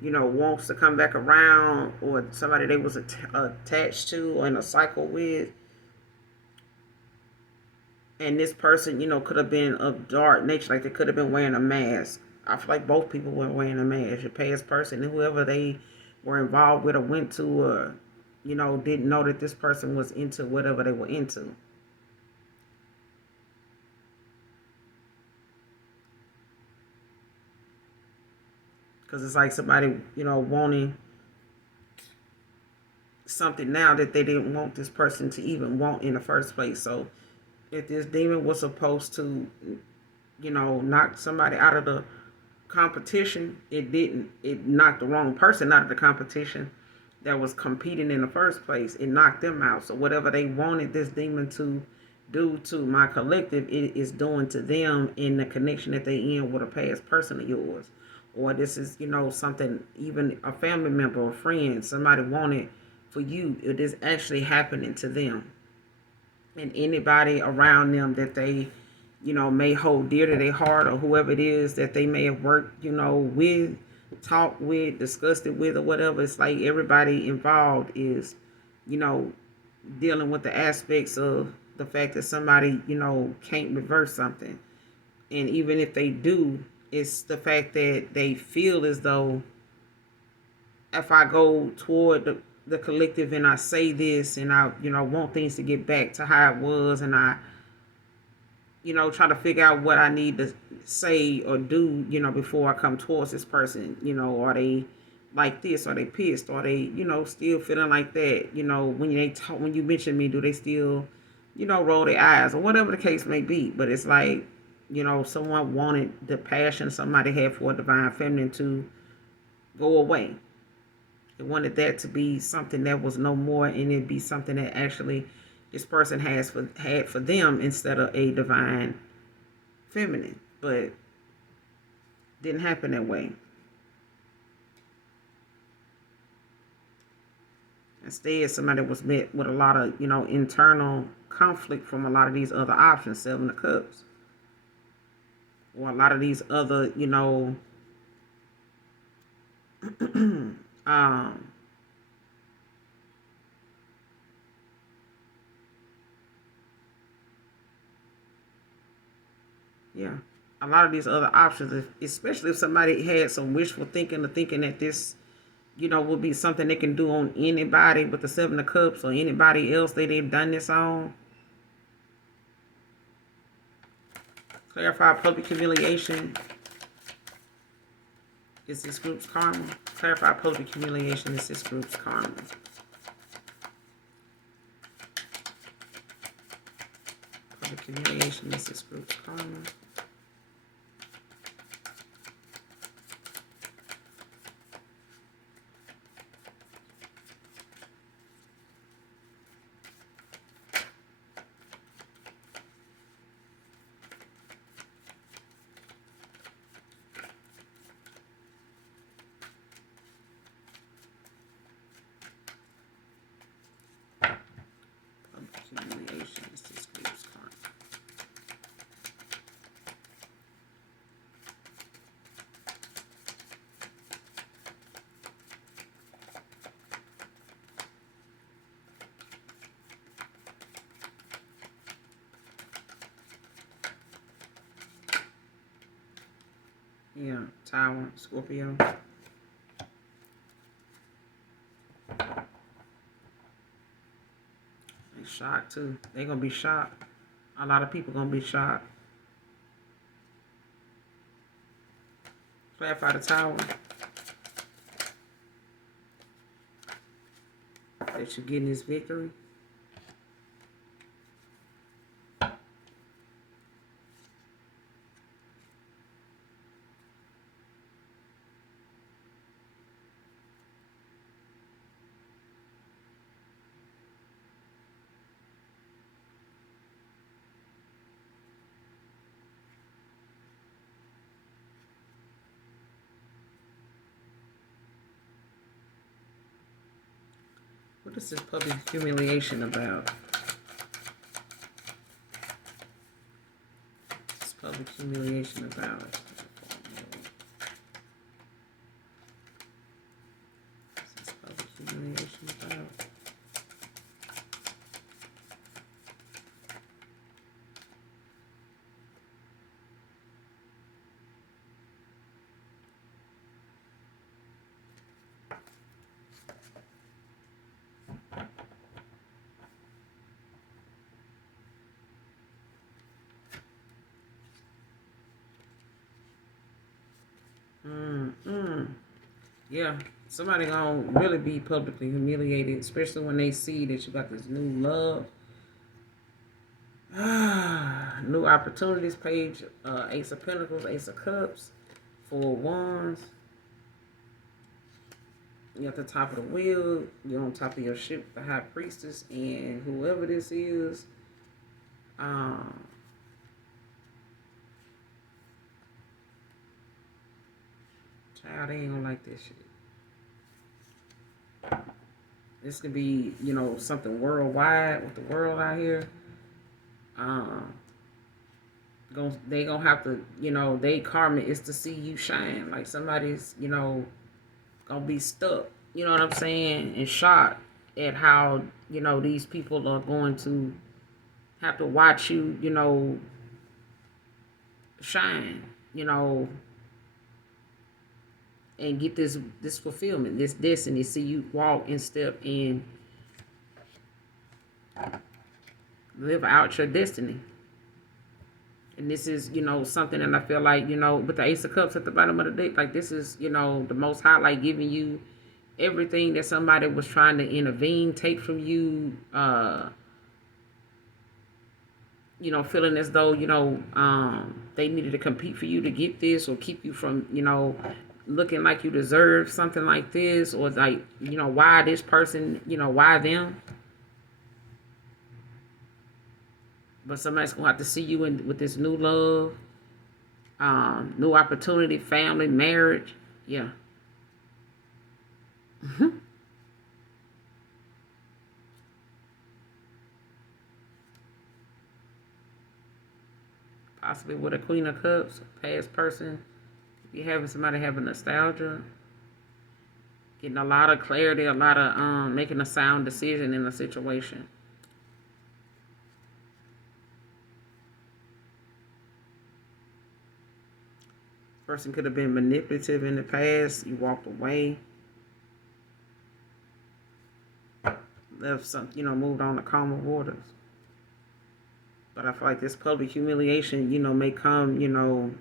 wants to come back around, or somebody they was attached to or in a cycle with. And this person, could have been of dark nature, like they could have been wearing a mask. I feel like both people were wearing a mask. Your past person and whoever they were involved with or went to, or, didn't know that this person was into whatever they were into. Because it's like somebody, wanting something now that they didn't want this person to even want in the first place. So if this demon was supposed to, knock somebody out of the competition, it didn't. It knocked the wrong person out of the competition that was competing in the first place. It knocked them out. So whatever they wanted this demon to due to my collective, it is doing to them in the connection that they in with a past person of yours. Or this is, something, even a family member or friend, somebody wanted for you. It is actually happening to them. And anybody around them that they, may hold dear to their heart, or whoever it is that they may have worked, with, talked with, discussed it with, or whatever. It's like everybody involved is, you know, dealing with the aspects of the fact that somebody, can't reverse something. And even if they do, it's the fact that they feel as though if I go toward the collective and I say this and I, want things to get back to how it was, and I, try to figure out what I need to say or do, before I come towards this person, are they like this? Are they pissed? Are they, still feeling like that? When they talk, when you mention me, do they still, roll their eyes or whatever the case may be? But it's like, someone wanted the passion somebody had for a divine feminine to go away. They wanted that to be something that was no more, and it be something that actually this person had for them instead of a divine feminine. But didn't happen that way. Instead, somebody was met with a lot of, internal conflict from a lot of these other options, Seven of Cups. Or a lot of these other, um, yeah, a lot of these other options, especially if somebody had some wishful thinking or thinking that this, will be something they can do on anybody with the Seven of Cups or anybody else that they've done this on. Clarify public humiliation is this group's karma. Clarify public humiliation is this group's karma. Public humiliation is this group's karma. Humiliation is this group's karma. Yeah, Tower, Scorpio. They shocked too. They're gonna be shocked. A lot of people gonna be shocked. Clarify the Tower. That you're getting this victory. What is this public humiliation about? What's public humiliation about? What's this public humiliation about? Yeah, somebody gonna really be publicly humiliated, especially when they see that you got this new love, new opportunities page, Ace of Pentacles, Ace of Cups, Four of Wands. You're at the top of the wheel. You're on top of your ship, the High Priestess, and whoever this is, Um, Child, they ain't gonna like this shit. This could be, something worldwide with the world out here. Um, they gonna have to, they karma is to see you shine. Like somebody's, gonna be stuck. You know what I'm saying? And shocked at how, these people are going to have to watch you, shine. And get this fulfillment, this destiny. See you walk and step in, live out your destiny. And this is, something that I feel like, with the Ace of Cups at the bottom of the deck, like this is, the Most High, like giving you everything that somebody was trying to intervene, take from you, feeling as though, they needed to compete for you to get this or keep you from, looking like you deserve something like this, or like, why this person, why them. But somebody's gonna have to see you in with this new love, new opportunity, family, marriage. Yeah. Possibly with a Queen of Cups, past person. If you're having somebody having nostalgia, getting a lot of clarity, a lot of making a sound decision in a situation. Person could have been manipulative in the past. You walked away, left some, moved on to calmer waters. But I feel like this public humiliation, may come,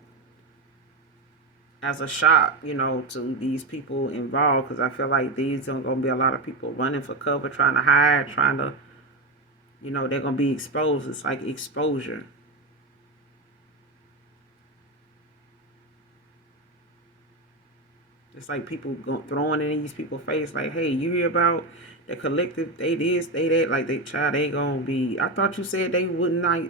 as a shock, to these people involved. Because I feel like these are going to be a lot of people running for cover, trying to hide, trying to, they're going to be exposed. It's like exposure. It's like people throwing it in these people's face, like, hey, you hear about the collective? They this, they that. Like, they gonna be. I thought you said they would not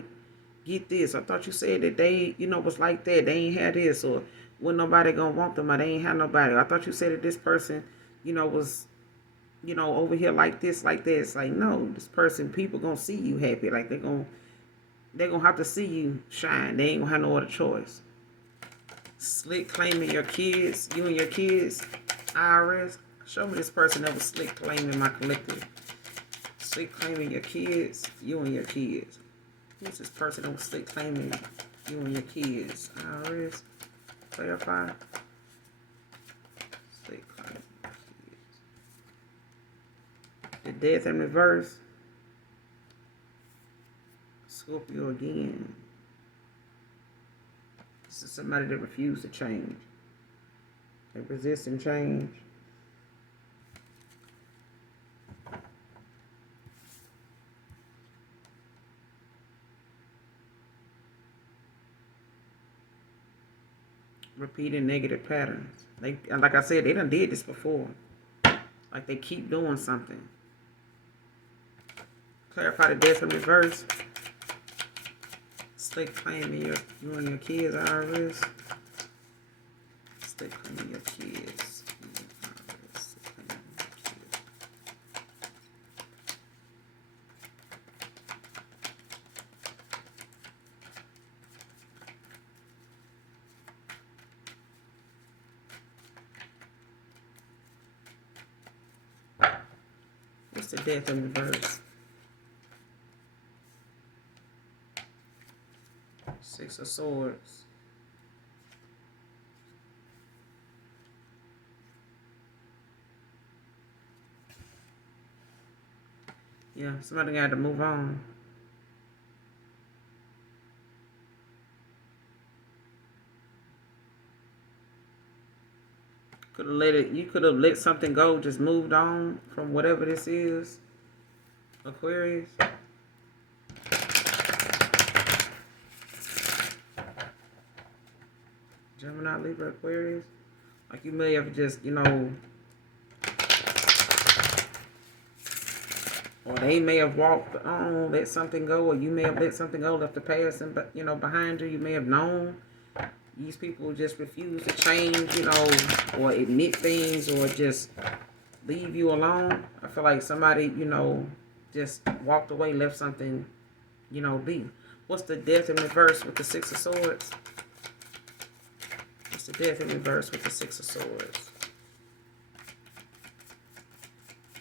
get this. I thought you said that they, was like that. They ain't had this, or when nobody gonna want them, or they ain't had nobody. I thought you said that this person, was, over here like this, like that. It's like, no, this person, people gonna see you happy. Like they're gonna have to see you shine. They ain't gonna have no other choice. Slick claiming your kids, you and your kids, IRS. Show me this person that was slick claiming my collective. Slick claiming your kids, you and your kids. Who's this person that was slick claiming you and your kids? IRS. Clarify. Slick claiming your kids. The death in reverse. Scorpio again. This is somebody that refused to change. They resisting change. Repeating negative patterns. They, like I said, they done did this before. Like they keep doing something. Clarify the death in reverse. Slick claiming you and your kids, IRS. Slick claiming your kids. What's the death in reverse? Six of Swords. Yeah, somebody got to move on. Could have let it. You could have let something go. Just moved on from whatever this is. Aquarius. Gemini, Libra, Aquarius. Like you may have just, or they may have walked on, let something go, or you may have let something go, left the past, and behind you. You may have known. These people just refuse to change, or admit things, or just leave you alone. I feel like somebody, just walked away, left something, be. What's the death in reverse with the Six of Swords? What's the death in reverse with the Six of Swords?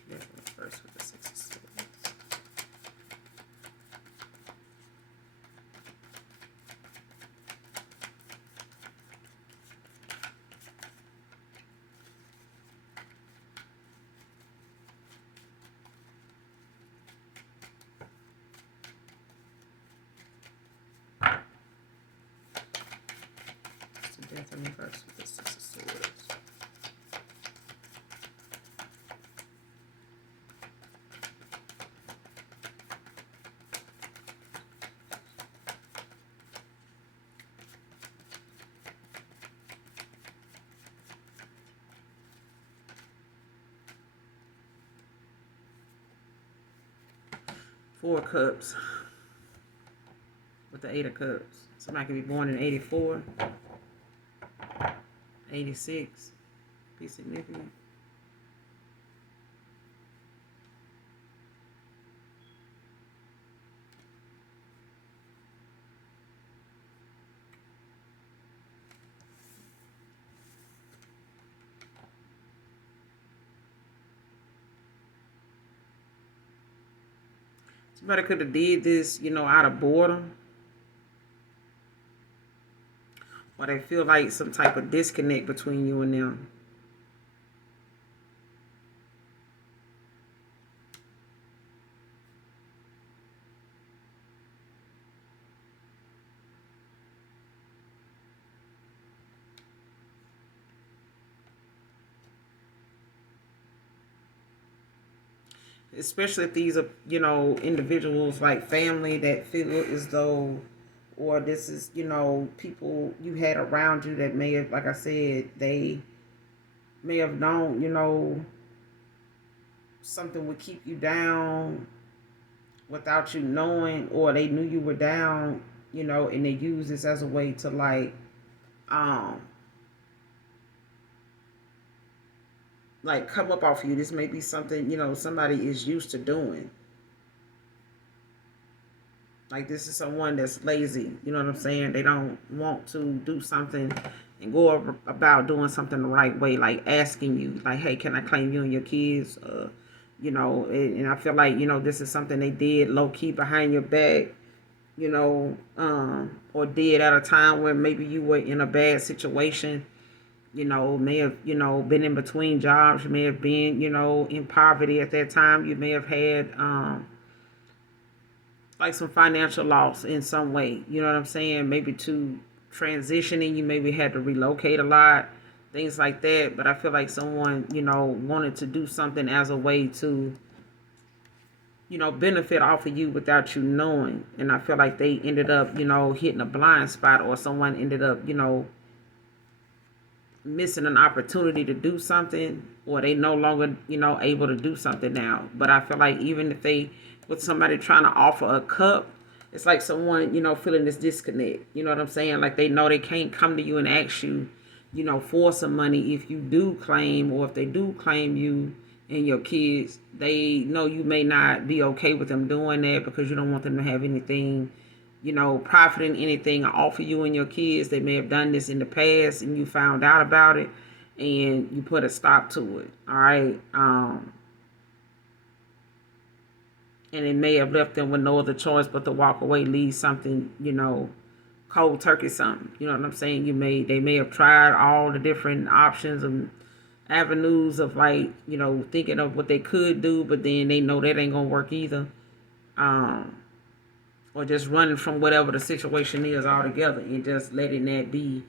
Death in reverse with the Six of Swords. Death in reverse with the Six of Swords. Four of Cups with the Eight of Cups. Somebody could be born in 84. 86. Be significant. Somebody could have did this, out of boredom. Or they feel like some type of disconnect between you and them. Especially if these are, individuals like family that feel as though, or this is, people you had around you that may have, like I said, they may have known, something would keep you down without you knowing, or they knew you were down, and they use this as a way to come up off you. This may be something, somebody is used to doing. Like this is someone that's lazy, you know what I'm saying? They don't want to do something and go about doing something the right way, like asking you, like, hey, can I claim you and your kids? And I feel like, this is something they did low key behind your back, or did at a time where maybe you were in a bad situation, may have, been in between jobs. You may have been, in poverty at that time. You may have had, like some financial loss in some way. You know what I'm saying? Maybe to transitioning, you maybe had to relocate a lot, things like that. But I feel like someone, wanted to do something as a way to, benefit off of you without you knowing. And I feel like they ended up, hitting a blind spot, or someone ended up, missing an opportunity to do something, or they no longer, able to do something now. But I feel like even if they, with somebody trying to offer a cup, it's like someone, feeling this disconnect. You know what I'm saying? Like they know they can't come to you and ask you, for some money if you do claim, or if they do claim you and your kids. They know you may not be okay with them doing that because you don't want them to have anything, profiting anything off of you and your kids. They may have done this in the past and you found out about it and you put a stop to it. All right. And it may have left them with no other choice but to walk away, leave something, cold turkey something. You know what I'm saying? They may have tried all the different options and avenues of thinking of what they could do, but then they know that ain't gonna work either. Or just running from whatever the situation is altogether and just letting that be,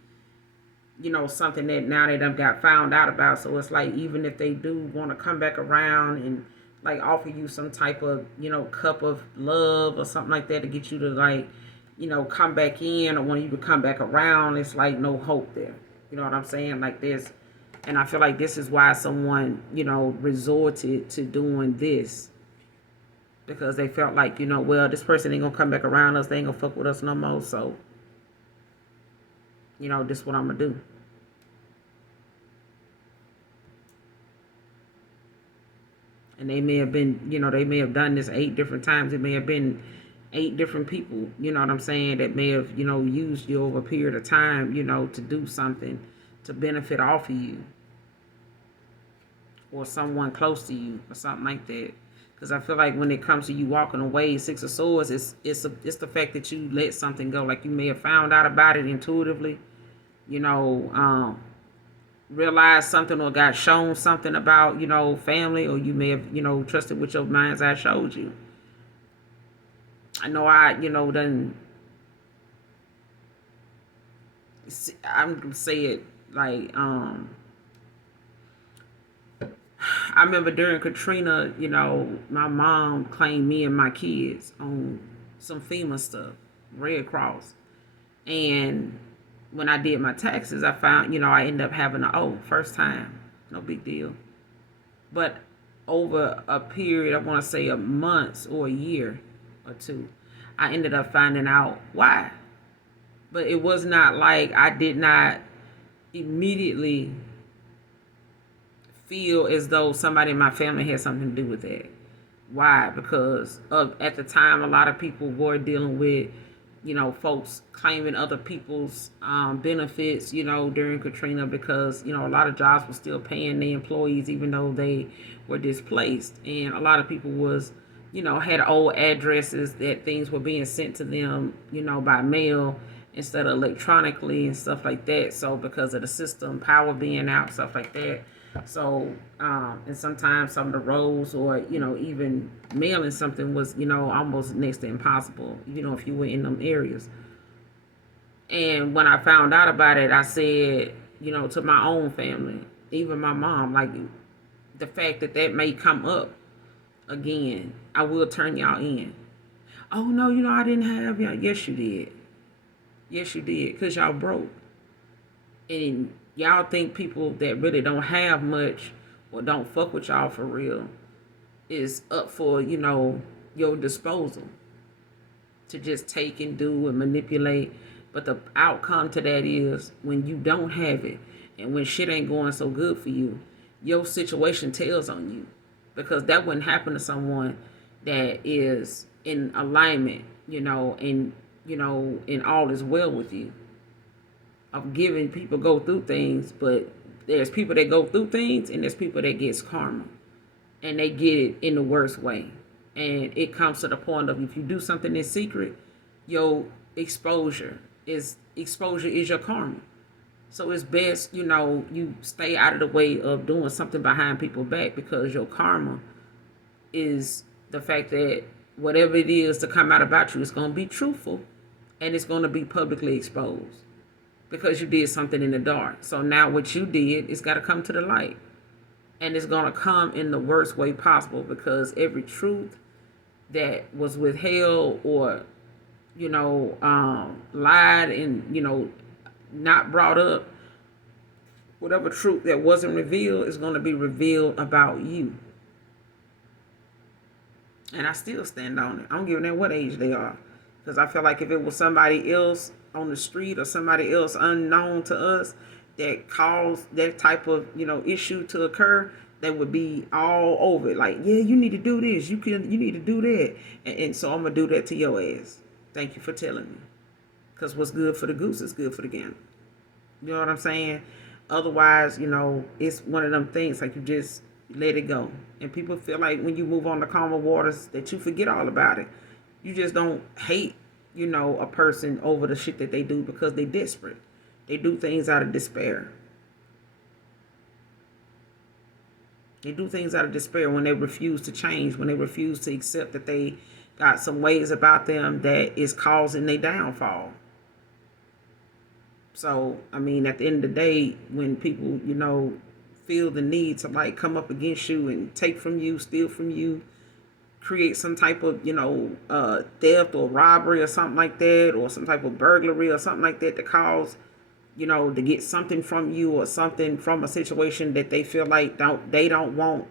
something that now they done got found out about. So it's like, even if they do want to come back around and like offer you some type of, cup of love or something like that to get you to come back in, or want you to come back around, it's like no hope there. You know what I'm saying? Like this. And I feel like this is why someone, resorted to doing this. because they felt like, well, this person ain't gonna come back around us. They ain't gonna fuck with us no more. So, this is what I'm gonna do. And they may have been, they may have done this 8 different times. It may have been 8 different people, you know what I'm saying, that may have, used you over a period of time, to do something to benefit off of you or someone close to you or something like that. Because I feel like when it comes to you walking away, 6 of Swords, it's the fact that you let something go. Like you may have found out about it intuitively, realized something or got shown something about, family, or you may have, trusted with your mind's eye showed you. I know done, I'm gonna say it like, I remember during Katrina, my mom claimed me and my kids on some FEMA stuff, Red Cross. And when I did my taxes, I found, I ended up having an O first time. No big deal. But over a period, I want to say a month or a year or 2, I ended up finding out why. But it was not like I did not immediately feel as though somebody in my family had something to do with that. Why? Because at the time, a lot of people were dealing with, folks claiming other people's benefits, during Katrina, because, a lot of jobs were still paying their employees even though they were displaced. And a lot of people was, had old addresses that things were being sent to them, by mail instead of electronically and stuff like that. So because of the system, power being out, stuff like that. So, and sometimes some of the roles or, even mailing something was, almost next to impossible, if you were in them areas. And when I found out about it, I said, to my own family, even my mom, like, the fact that may come up again, I will turn y'all in. Oh, no, I didn't have y'all. Yes, you did. Yes, you did, because y'all broke. And y'all think people that really don't have much or don't fuck with y'all for real is up for, your disposal to just take and do and manipulate. But the outcome to that is when you don't have it and when shit ain't going so good for you, your situation tells on you. Because that wouldn't happen to someone that is in alignment, and, and all is well with you. Of giving people go through things, but there's people that go through things and there's people that gets karma, and they get it in the worst way. And it comes to the point of, if you do something in secret, your exposure is your karma. So it's best, you stay out of the way of doing something behind people's back, because your karma is the fact that whatever it is to come out about you is going to be truthful, and it's going to be publicly exposed because you did something in the dark. So now what you did is got to come to the light, and it's going to come in the worst way possible, because every truth that was withheld or, lied and, not brought up, whatever truth that wasn't revealed is going to be revealed about you. And I still stand on it. I don't give a damn what age they are. Because I feel like if it was somebody else on the street or somebody else unknown to us that caused that type of, issue to occur, they would be all over it. Like, yeah, you need to do this. You need to do that. And so I'm going to do that to your ass. Thank you for telling me. Because what's good for the goose is good for the gander. You know what I'm saying? Otherwise, it's one of them things like you just let it go. And people feel like when you move on to calmer waters that you forget all about it. You just don't hate, a person over the shit that they do because they desperate. They do things out of despair. They do things out of despair when they refuse to change, when they refuse to accept that they got some ways about them that is causing their downfall. So, I mean, at the end of the day, when people, feel the need to like come up against you and take from you, steal from you, create some type of, theft or robbery or something like that, or some type of burglary or something like that to cause, to get something from you or something from a situation that they feel like they don't want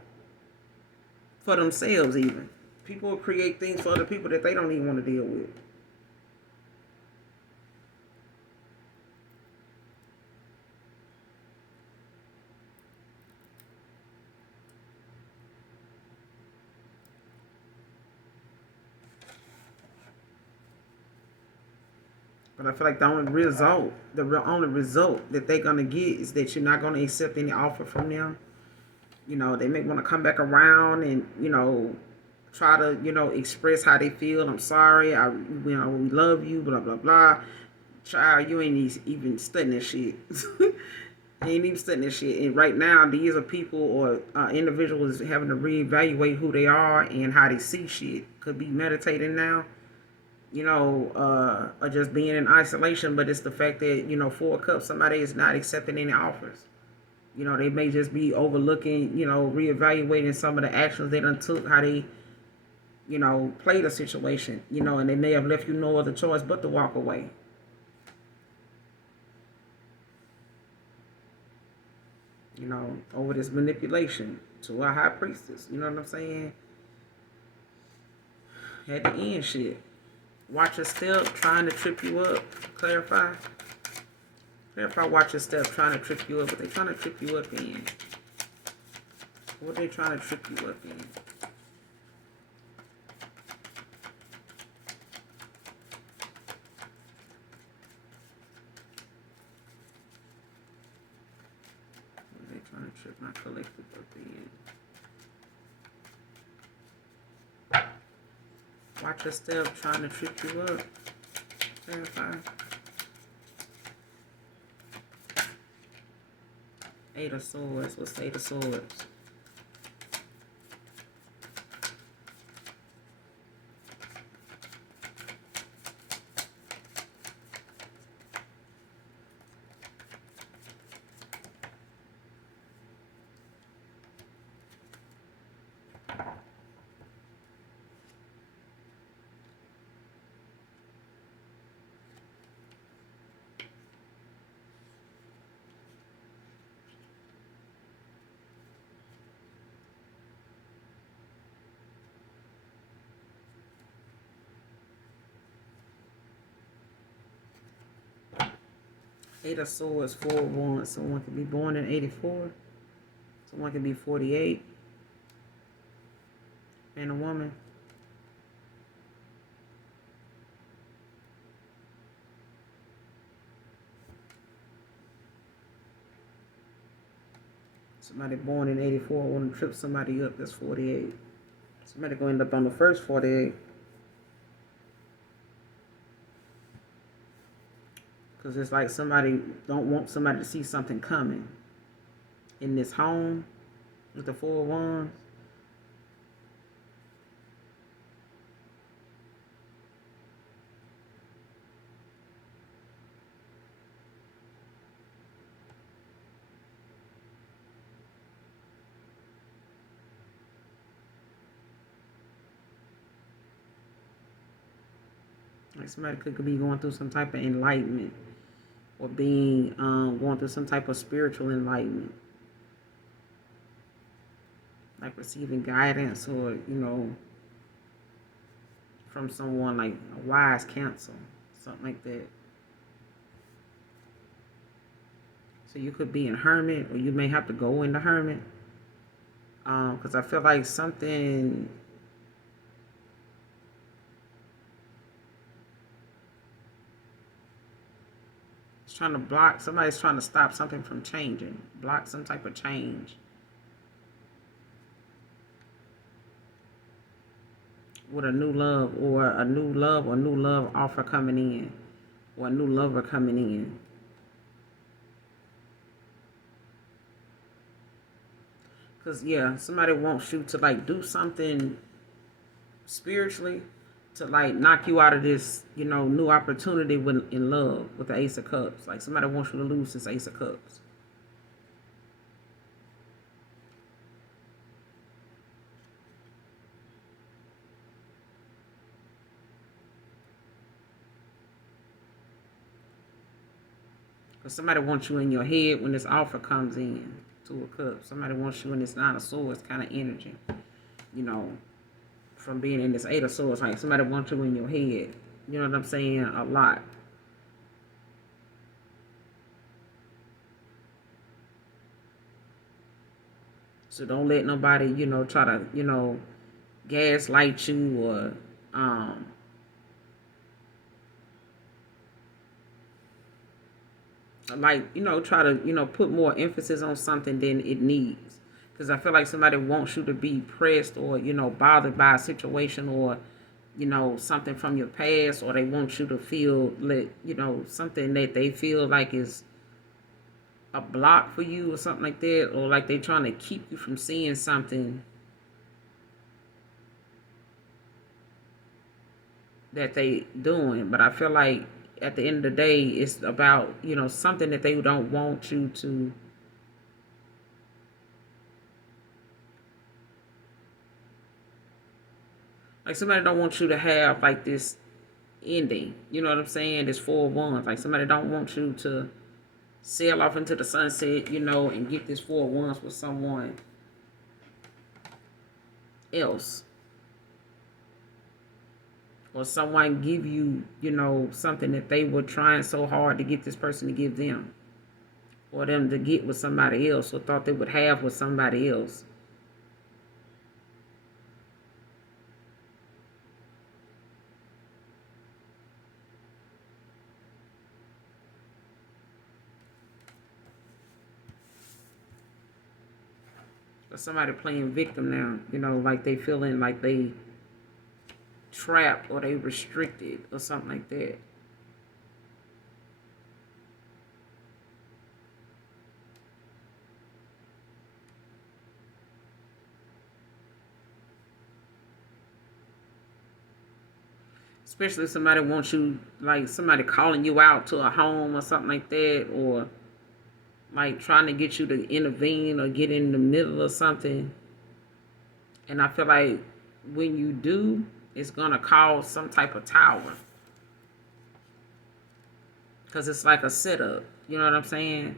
for themselves even. People will create things for other people that they don't even want to deal with. But I feel like the only result that they're gonna get is that you're not gonna accept any offer from them. They may want to come back around and try to express how they feel. I'm sorry. We love you. Blah blah blah. Child, you ain't even studying this shit. You ain't even studying this shit. And right now, these are people or individuals having to reevaluate who they are and how they see shit. Could be meditating now, or just being in isolation. But it's the fact that, 4 cups, somebody is not accepting any offers. They may just be overlooking, reevaluating some of the actions they done took, how they, played a situation, and they may have left you no other choice but to walk away. Over this manipulation to a high priestess. You know what I'm saying? Had to end shit. Watch your step, trying to trip you up. Clarify. Clarify, watch your step, trying to trip you up. What they trying to trip you up in? What they trying to trip you up in? What they trying to trip my collective up in? Watch your step, trying to trip you up. Clarify. 8 of Swords. What's the 8 of Swords? Eight of Swords, 4 of Wands. Someone could be born in 84. Someone could be 48. And a woman. Somebody born in 84 want to trip somebody up. That's 48. Somebody going to end up on the first 48. Because it's like somebody don't want somebody to see something coming in this home with the 4 of Wands. Like somebody could be going through some type of enlightenment or being going through some type of spiritual enlightenment, like receiving guidance or from someone like a wise counsel, something like that. So you could be in hermit, or you may have to go into hermit, because I feel like something. Trying to block, somebody's trying to stop something from changing, block some type of change with a new love or new love offer coming in, or a new lover coming in. Because yeah, somebody wants you to like do something spiritually to like knock you out of this, new opportunity in love with the Ace of Cups. Like somebody wants you to lose this Ace of Cups. Because somebody wants you in your head when this offer comes in. 2 of Cups. Somebody wants you in this 9 of Swords kind of energy. from being in this Eight of Swords. Like somebody wants you in your head. You know what I'm saying? A lot. So don't let nobody, try to, gaslight you or um like, try to, put more emphasis on something than it needs. Because I feel like somebody wants you to be pressed or, bothered by a situation or, something from your past, or they want you to feel like, something that they feel like is a block for you or something like that, or like they trying to keep you from seeing something that they doing. But I feel like at the end of the day, it's about, something that they don't want you to, like somebody don't want you to have like this ending. You know what I'm saying? This Four of Wands. Like somebody don't want you to sail off into the sunset, and get this Four of Wands with someone else. Or someone give you, something that they were trying so hard to get this person to give them. Or them to get with somebody else, or thought they would have with somebody else. Or somebody playing victim now, like they feeling like they trapped or they restricted or something like that. Especially if somebody wants you, like somebody calling you out to a home or something like that, or like trying to get you to intervene or get in the middle of something. And I feel like when you do, it's going to cause some type of tower. Because it's like a setup. You know what I'm saying?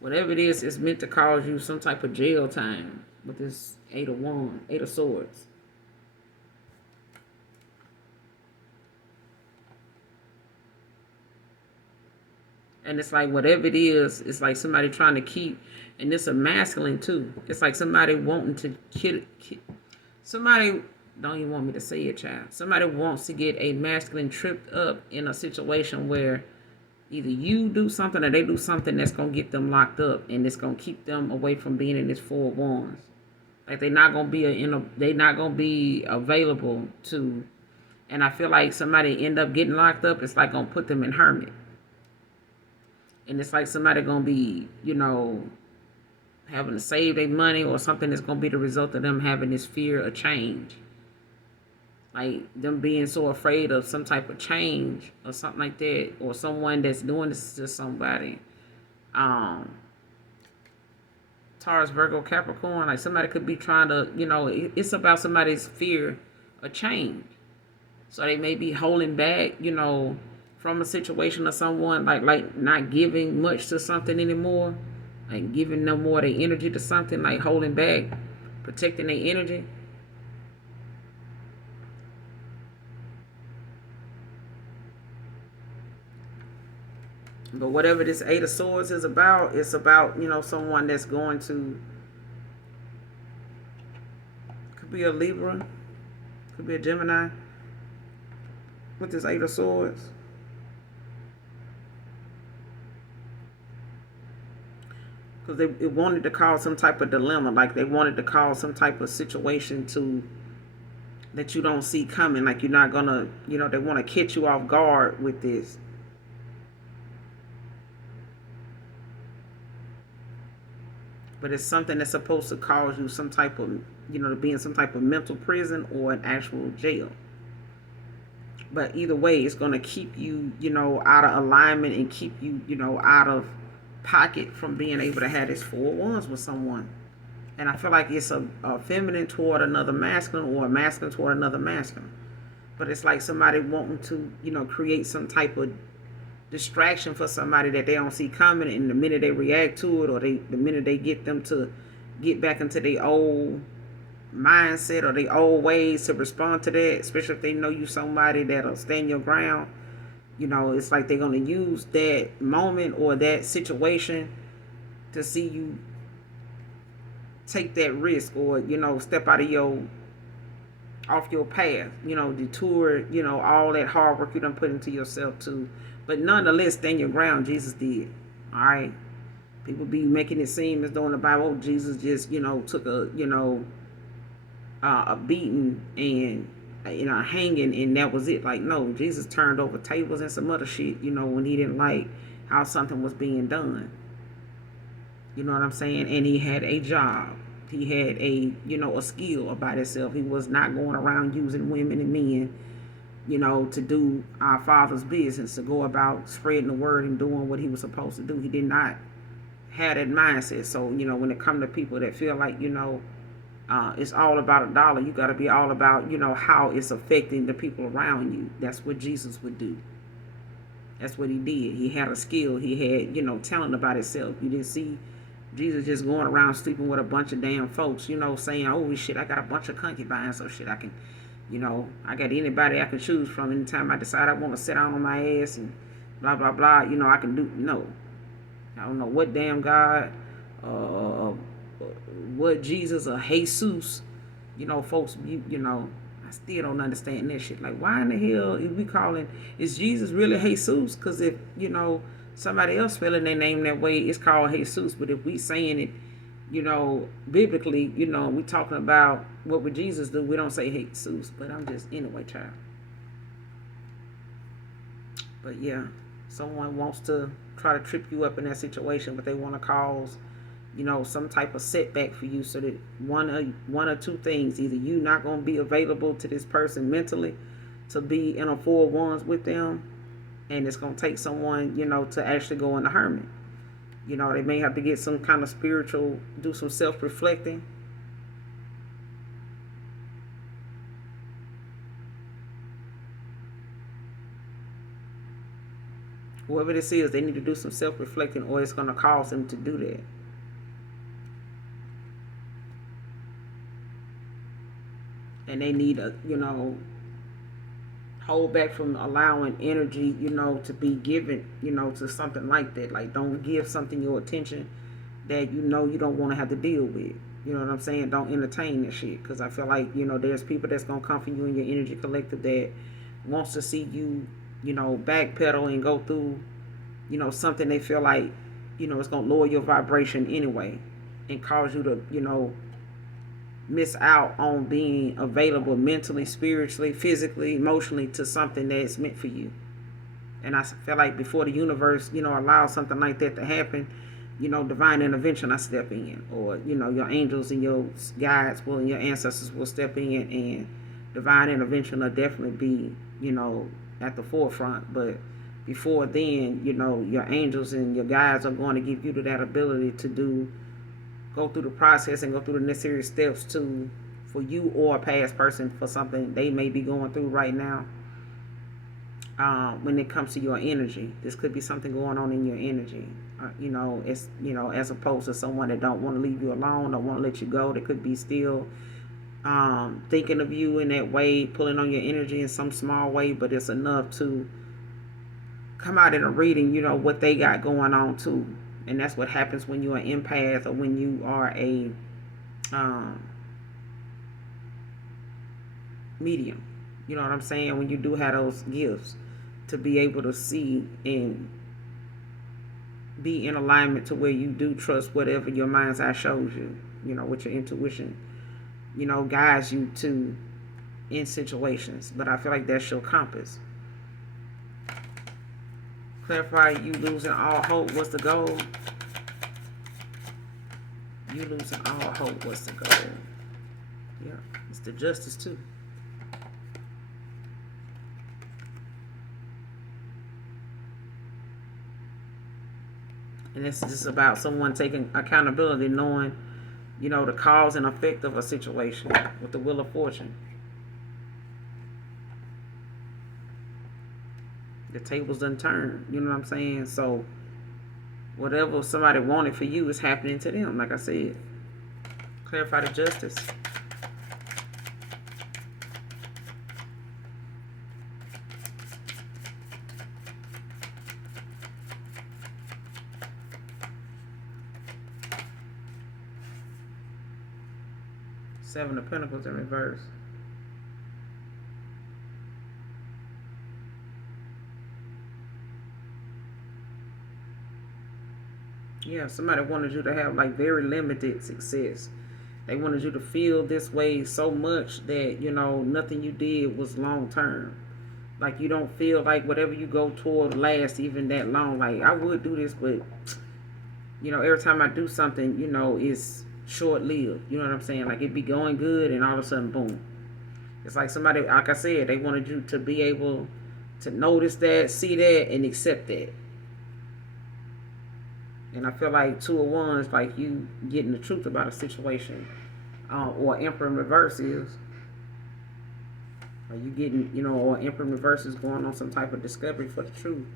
Whatever it is, it's meant to cause you some type of jail time with this Eight of Wands, Eight of Swords. And it's like whatever it is, it's like somebody trying to keep, and it's a masculine too. It's like somebody wanting to somebody don't even want me to say it, child. Somebody wants to get a masculine tripped up in a situation where either you do something or they do something that's gonna get them locked up, and it's gonna keep them away from being in this Four of Wands. Like they're not gonna be they're not gonna be available to. And I feel like somebody end up getting locked up. It's like gonna put them in hermit. And it's like somebody gonna be, having to save their money or something that's gonna be the result of them having this fear of change. Like them being so afraid of some type of change or something like that, or someone that's doing this to somebody. Taurus, Virgo, Capricorn, like somebody could be trying to, it's about somebody's fear of change. So they may be holding back, from a situation or someone, like not giving much to something anymore, like giving no more of their energy to something, like holding back, protecting their energy. But whatever this Eight of Swords is about, it's about, someone that's going to, could be a Libra, could be a Gemini, with this Eight of Swords. Because they wanted to cause some type of dilemma, like they wanted to cause some type of situation to that you don't see coming, like you're not gonna, they want to catch you off guard with this. But it's something that's supposed to cause you some type of, to be in some type of mental prison or an actual jail. But either way, it's going to keep you, out of alignment and keep you, out of pocket from being able to have this Four of Wands with someone. And I feel like it's a feminine toward another masculine, or a masculine toward another masculine. But it's like somebody wanting to, create some type of distraction for somebody that they don't see coming, and the minute they react to it, or the minute they get them to get back into their old mindset or their old ways to respond to that, especially if they know you somebody that'll stand your ground, it's like they're gonna use that moment or that situation to see you take that risk, or step out of your off your path, detour, all that hard work you done put into yourself too. But nonetheless, stand your ground. Jesus did. All right. People be making it seem as though in the Bible, Jesus just, took a beating and hanging, and that was it. Like, no, Jesus turned over tables and some other shit, when he didn't like how something was being done. You know what I'm saying? And he had a job. He had a skill about himself. He was not going around using women and men, to do our Father's business, to go about spreading the word and doing what he was supposed to do. He did not have that mindset. So, when it comes to people that feel like, it's all about a dollar, you got to be all about, how it's affecting the people around you. That's what Jesus would do. That's what he did. He had a skill. He had, talent about himself. You didn't see Jesus just going around sleeping with a bunch of damn folks, saying, oh shit, I got a bunch of concubines, so shit, I can, I got anybody I can choose from anytime I decide I want to sit down on my ass and blah, blah, blah, I can do, no. I don't know what damn God, what Jesus or Jesus, folks, I still don't understand that shit. Like, why in the hell is we calling, is Jesus really Jesus? Because if, somebody else spelling their name that way, it's called Jesus. But if we saying it, biblically, we talking about what would Jesus do, we don't say Jesus. But I'm just, anyway, child. But yeah, someone wants to try to trip you up in that situation, but they want to cause, some type of setback for you, so that one or two things: either you not going to be available to this person mentally to be in a 4-1s with them, and it's going to take someone, to actually go in the hermit. They may have to get some kind of spiritual, do some self-reflecting. Whoever this is, they need to do some self-reflecting, or it's going to cause them to do that. And they need to, hold back from allowing energy, to be given, to something like that. Like, don't give something your attention that you don't want to have to deal with. You know what I'm saying? Don't entertain that shit. Because I feel like, there's people that's going to come for you in your energy collective that wants to see you, backpedal and go through, something they feel like, it's going to lower your vibration anyway and cause you to, miss out on being available mentally, spiritually, physically, emotionally to something that's meant for you. And I feel like before the universe, allows something like that to happen, divine intervention, I step in, or, your angels and your guides and your ancestors will step in, and divine intervention will definitely be, at the forefront. But before then, your angels and your guides are going to give you that ability to go through the process and go through the necessary steps for you or a past person for something they may be going through right now. When it comes to your energy, this could be something going on in your energy. It's as opposed to someone that don't want to leave you alone, don't want to let you go. They could be still thinking of you in that way, pulling on your energy in some small way, but it's enough to come out in a reading, what they got going on too. And that's what happens when you're an empath, or when you are a medium. You know what I'm saying? When you do have those gifts to be able to see and be in alignment to where you do trust whatever your mind's eye shows you, with your intuition, guides you to in situations. But I feel like that's your compass. Clarify, you losing all hope. What's the goal? You losing all hope. What's the goal? Yeah, it's the justice too. And this is about someone taking accountability, knowing, the cause and effect of a situation with the Wheel of Fortune. The tables done turned. You know what I'm saying? So whatever somebody wanted for you is happening to them. Like I said, clarify the justice. Seven of Pentacles in reverse. Yeah, somebody wanted you to have like very limited success. They wanted you to feel this way so much that, nothing you did was long term. Like you don't feel like whatever you go toward lasts even that long. Like I would do this, but every time I do something, it's short lived. You know what I'm saying? Like it be going good and all of a sudden boom. It's like somebody, like I said, they wanted you to be able to notice that, see that, and accept that. And I feel like Two of Wands, like you getting the truth about a situation, or Emperor in reverse is, or you getting, or Emperor in reverse is going on some type of discovery for the truth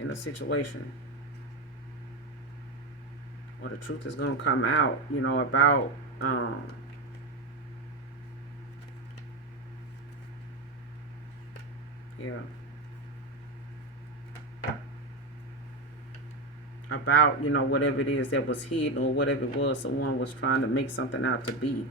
in a situation, or the truth is gonna come out, about, yeah, about whatever it is that was hidden or whatever it was someone was trying to make something out to be.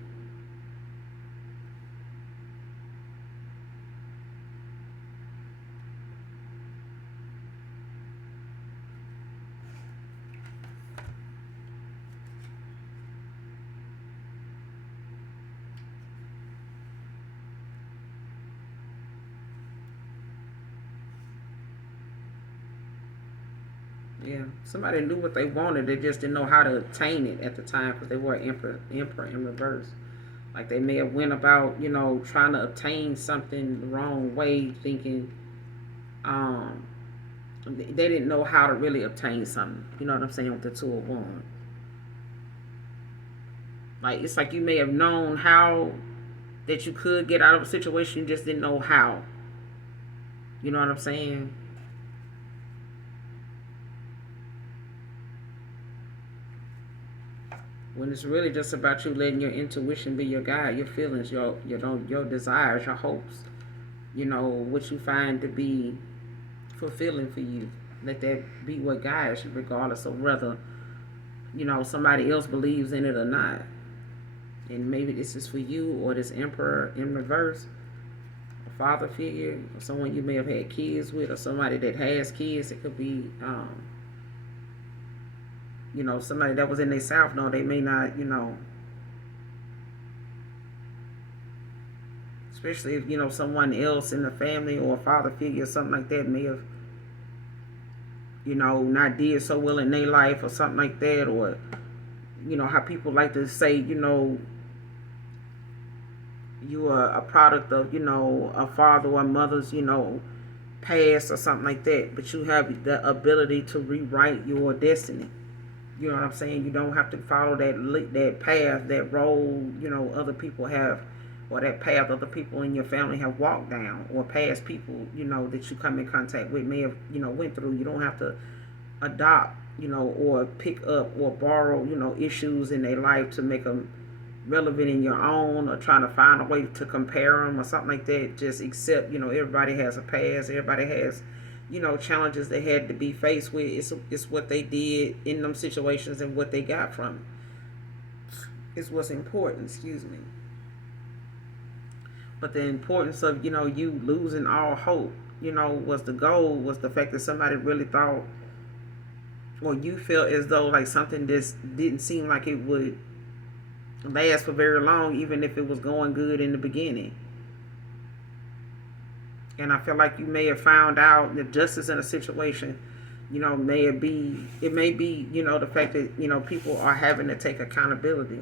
Yeah, somebody knew what they wanted. They just didn't know how to obtain it at the time because they were emperor in reverse. Like they may have went about, trying to obtain something the wrong way, thinking um, they didn't know how to really obtain something. You know what I'm saying with the Two of Wands. Like it's like you may have known how that you could get out of a situation, you just didn't know how. You know what I'm saying? When it's really just about you letting your intuition be your guide, your feelings, your desires, your hopes, what you find to be fulfilling for you. Let that be what guides you, regardless of whether, somebody else believes in it or not. And maybe this is for you or this Emperor in reverse, a father figure, or someone you may have had kids with, or somebody that has kids. It could be, somebody that was in their South. No, they may not, especially if, someone else in the family or a father figure or something like that may have, not did so well in their life or something like that, or, how people like to say, you are a product of, a father or a mother's, past or something like that, but you have the ability to rewrite your destiny. You know what I'm saying? You don't have to follow that path, that road, other people have, or that path other people in your family have walked down, or past people, that you come in contact with may have, went through. You don't have to adopt, or pick up or borrow, issues in their life to make them relevant in your own, or trying to find a way to compare them or something like that. Just accept, everybody has a past, everybody has, challenges they had to be faced with. It's what they did in them situations and what they got from it is what's important. Excuse me. But the importance of, you losing all hope, was the goal, was the fact that somebody really thought, or you felt as though like something just didn't seem like it would last for very long, even if it was going good in the beginning. And I feel like you may have found out that justice in a situation, it may be, the fact that, people are having to take accountability.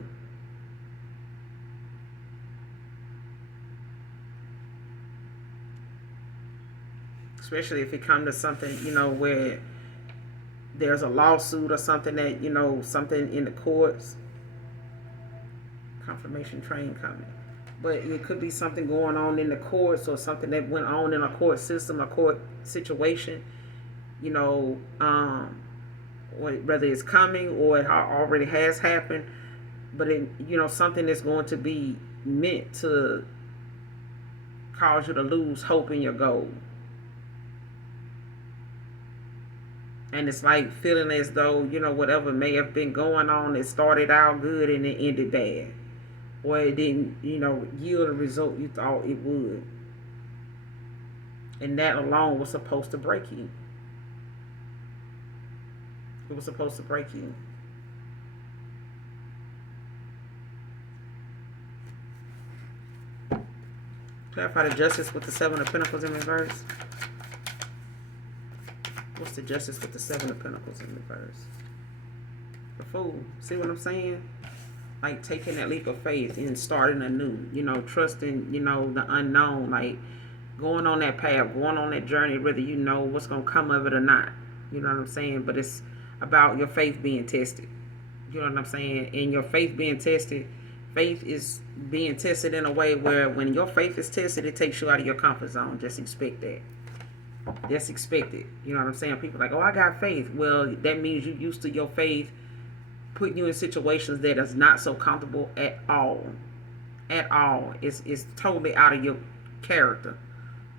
Especially if it comes to something, where there's a lawsuit or something that, something in the courts. Confirmation train coming. but it could be something going on in the courts or something that went on in a court system, a court situation, you know, whether it's coming or it already has happened, but it, something that's going to be meant to cause you to lose hope in your goal. And it's like feeling as though, whatever may have been going on, it started out good and it ended bad. Or it didn't, yield the result you thought it would. And that alone was supposed to break you. It was supposed to break you. Clarify the justice with the Seven of Pentacles in reverse. What's the justice with the Seven of Pentacles in reverse? The Fool. See what I'm saying? Like taking that leap of faith and starting anew. Trusting, the unknown. Like going on that path, going on that journey, whether you know what's going to come of it or not. You know what I'm saying? But it's about your faith being tested. You know what I'm saying? And your faith being tested, faith is being tested in a way where when your faith is tested, it takes you out of your comfort zone. Just expect that. Just expect it. You know what I'm saying? People are like, oh, I got faith. Well, that means you're used to your faith putting you in situations that is not so comfortable at all. At all. It's totally out of your character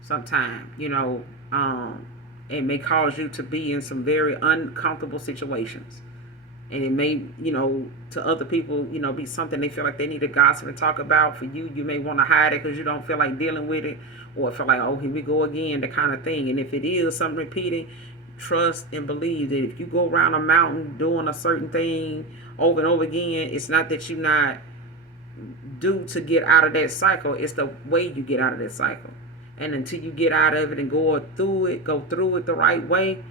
sometimes. It may cause you to be in some very uncomfortable situations. And it may, to other people, be something they feel like they need to gossip and talk about. For you, you may want to hide it because you don't feel like dealing with it, or feel like, oh, here we go again, the kind of thing. And if it is something repeating, trust and believe that if you go around a mountain doing a certain thing over and over again, it's not that you're not due to get out of that cycle. It's the way you get out of that cycle. And until you get out of it and go through it the right way,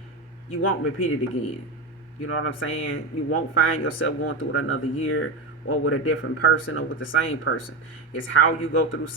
you won't repeat it again. You know what I'm saying? You won't find yourself going through it another year or with a different person or with the same person. It's how you go through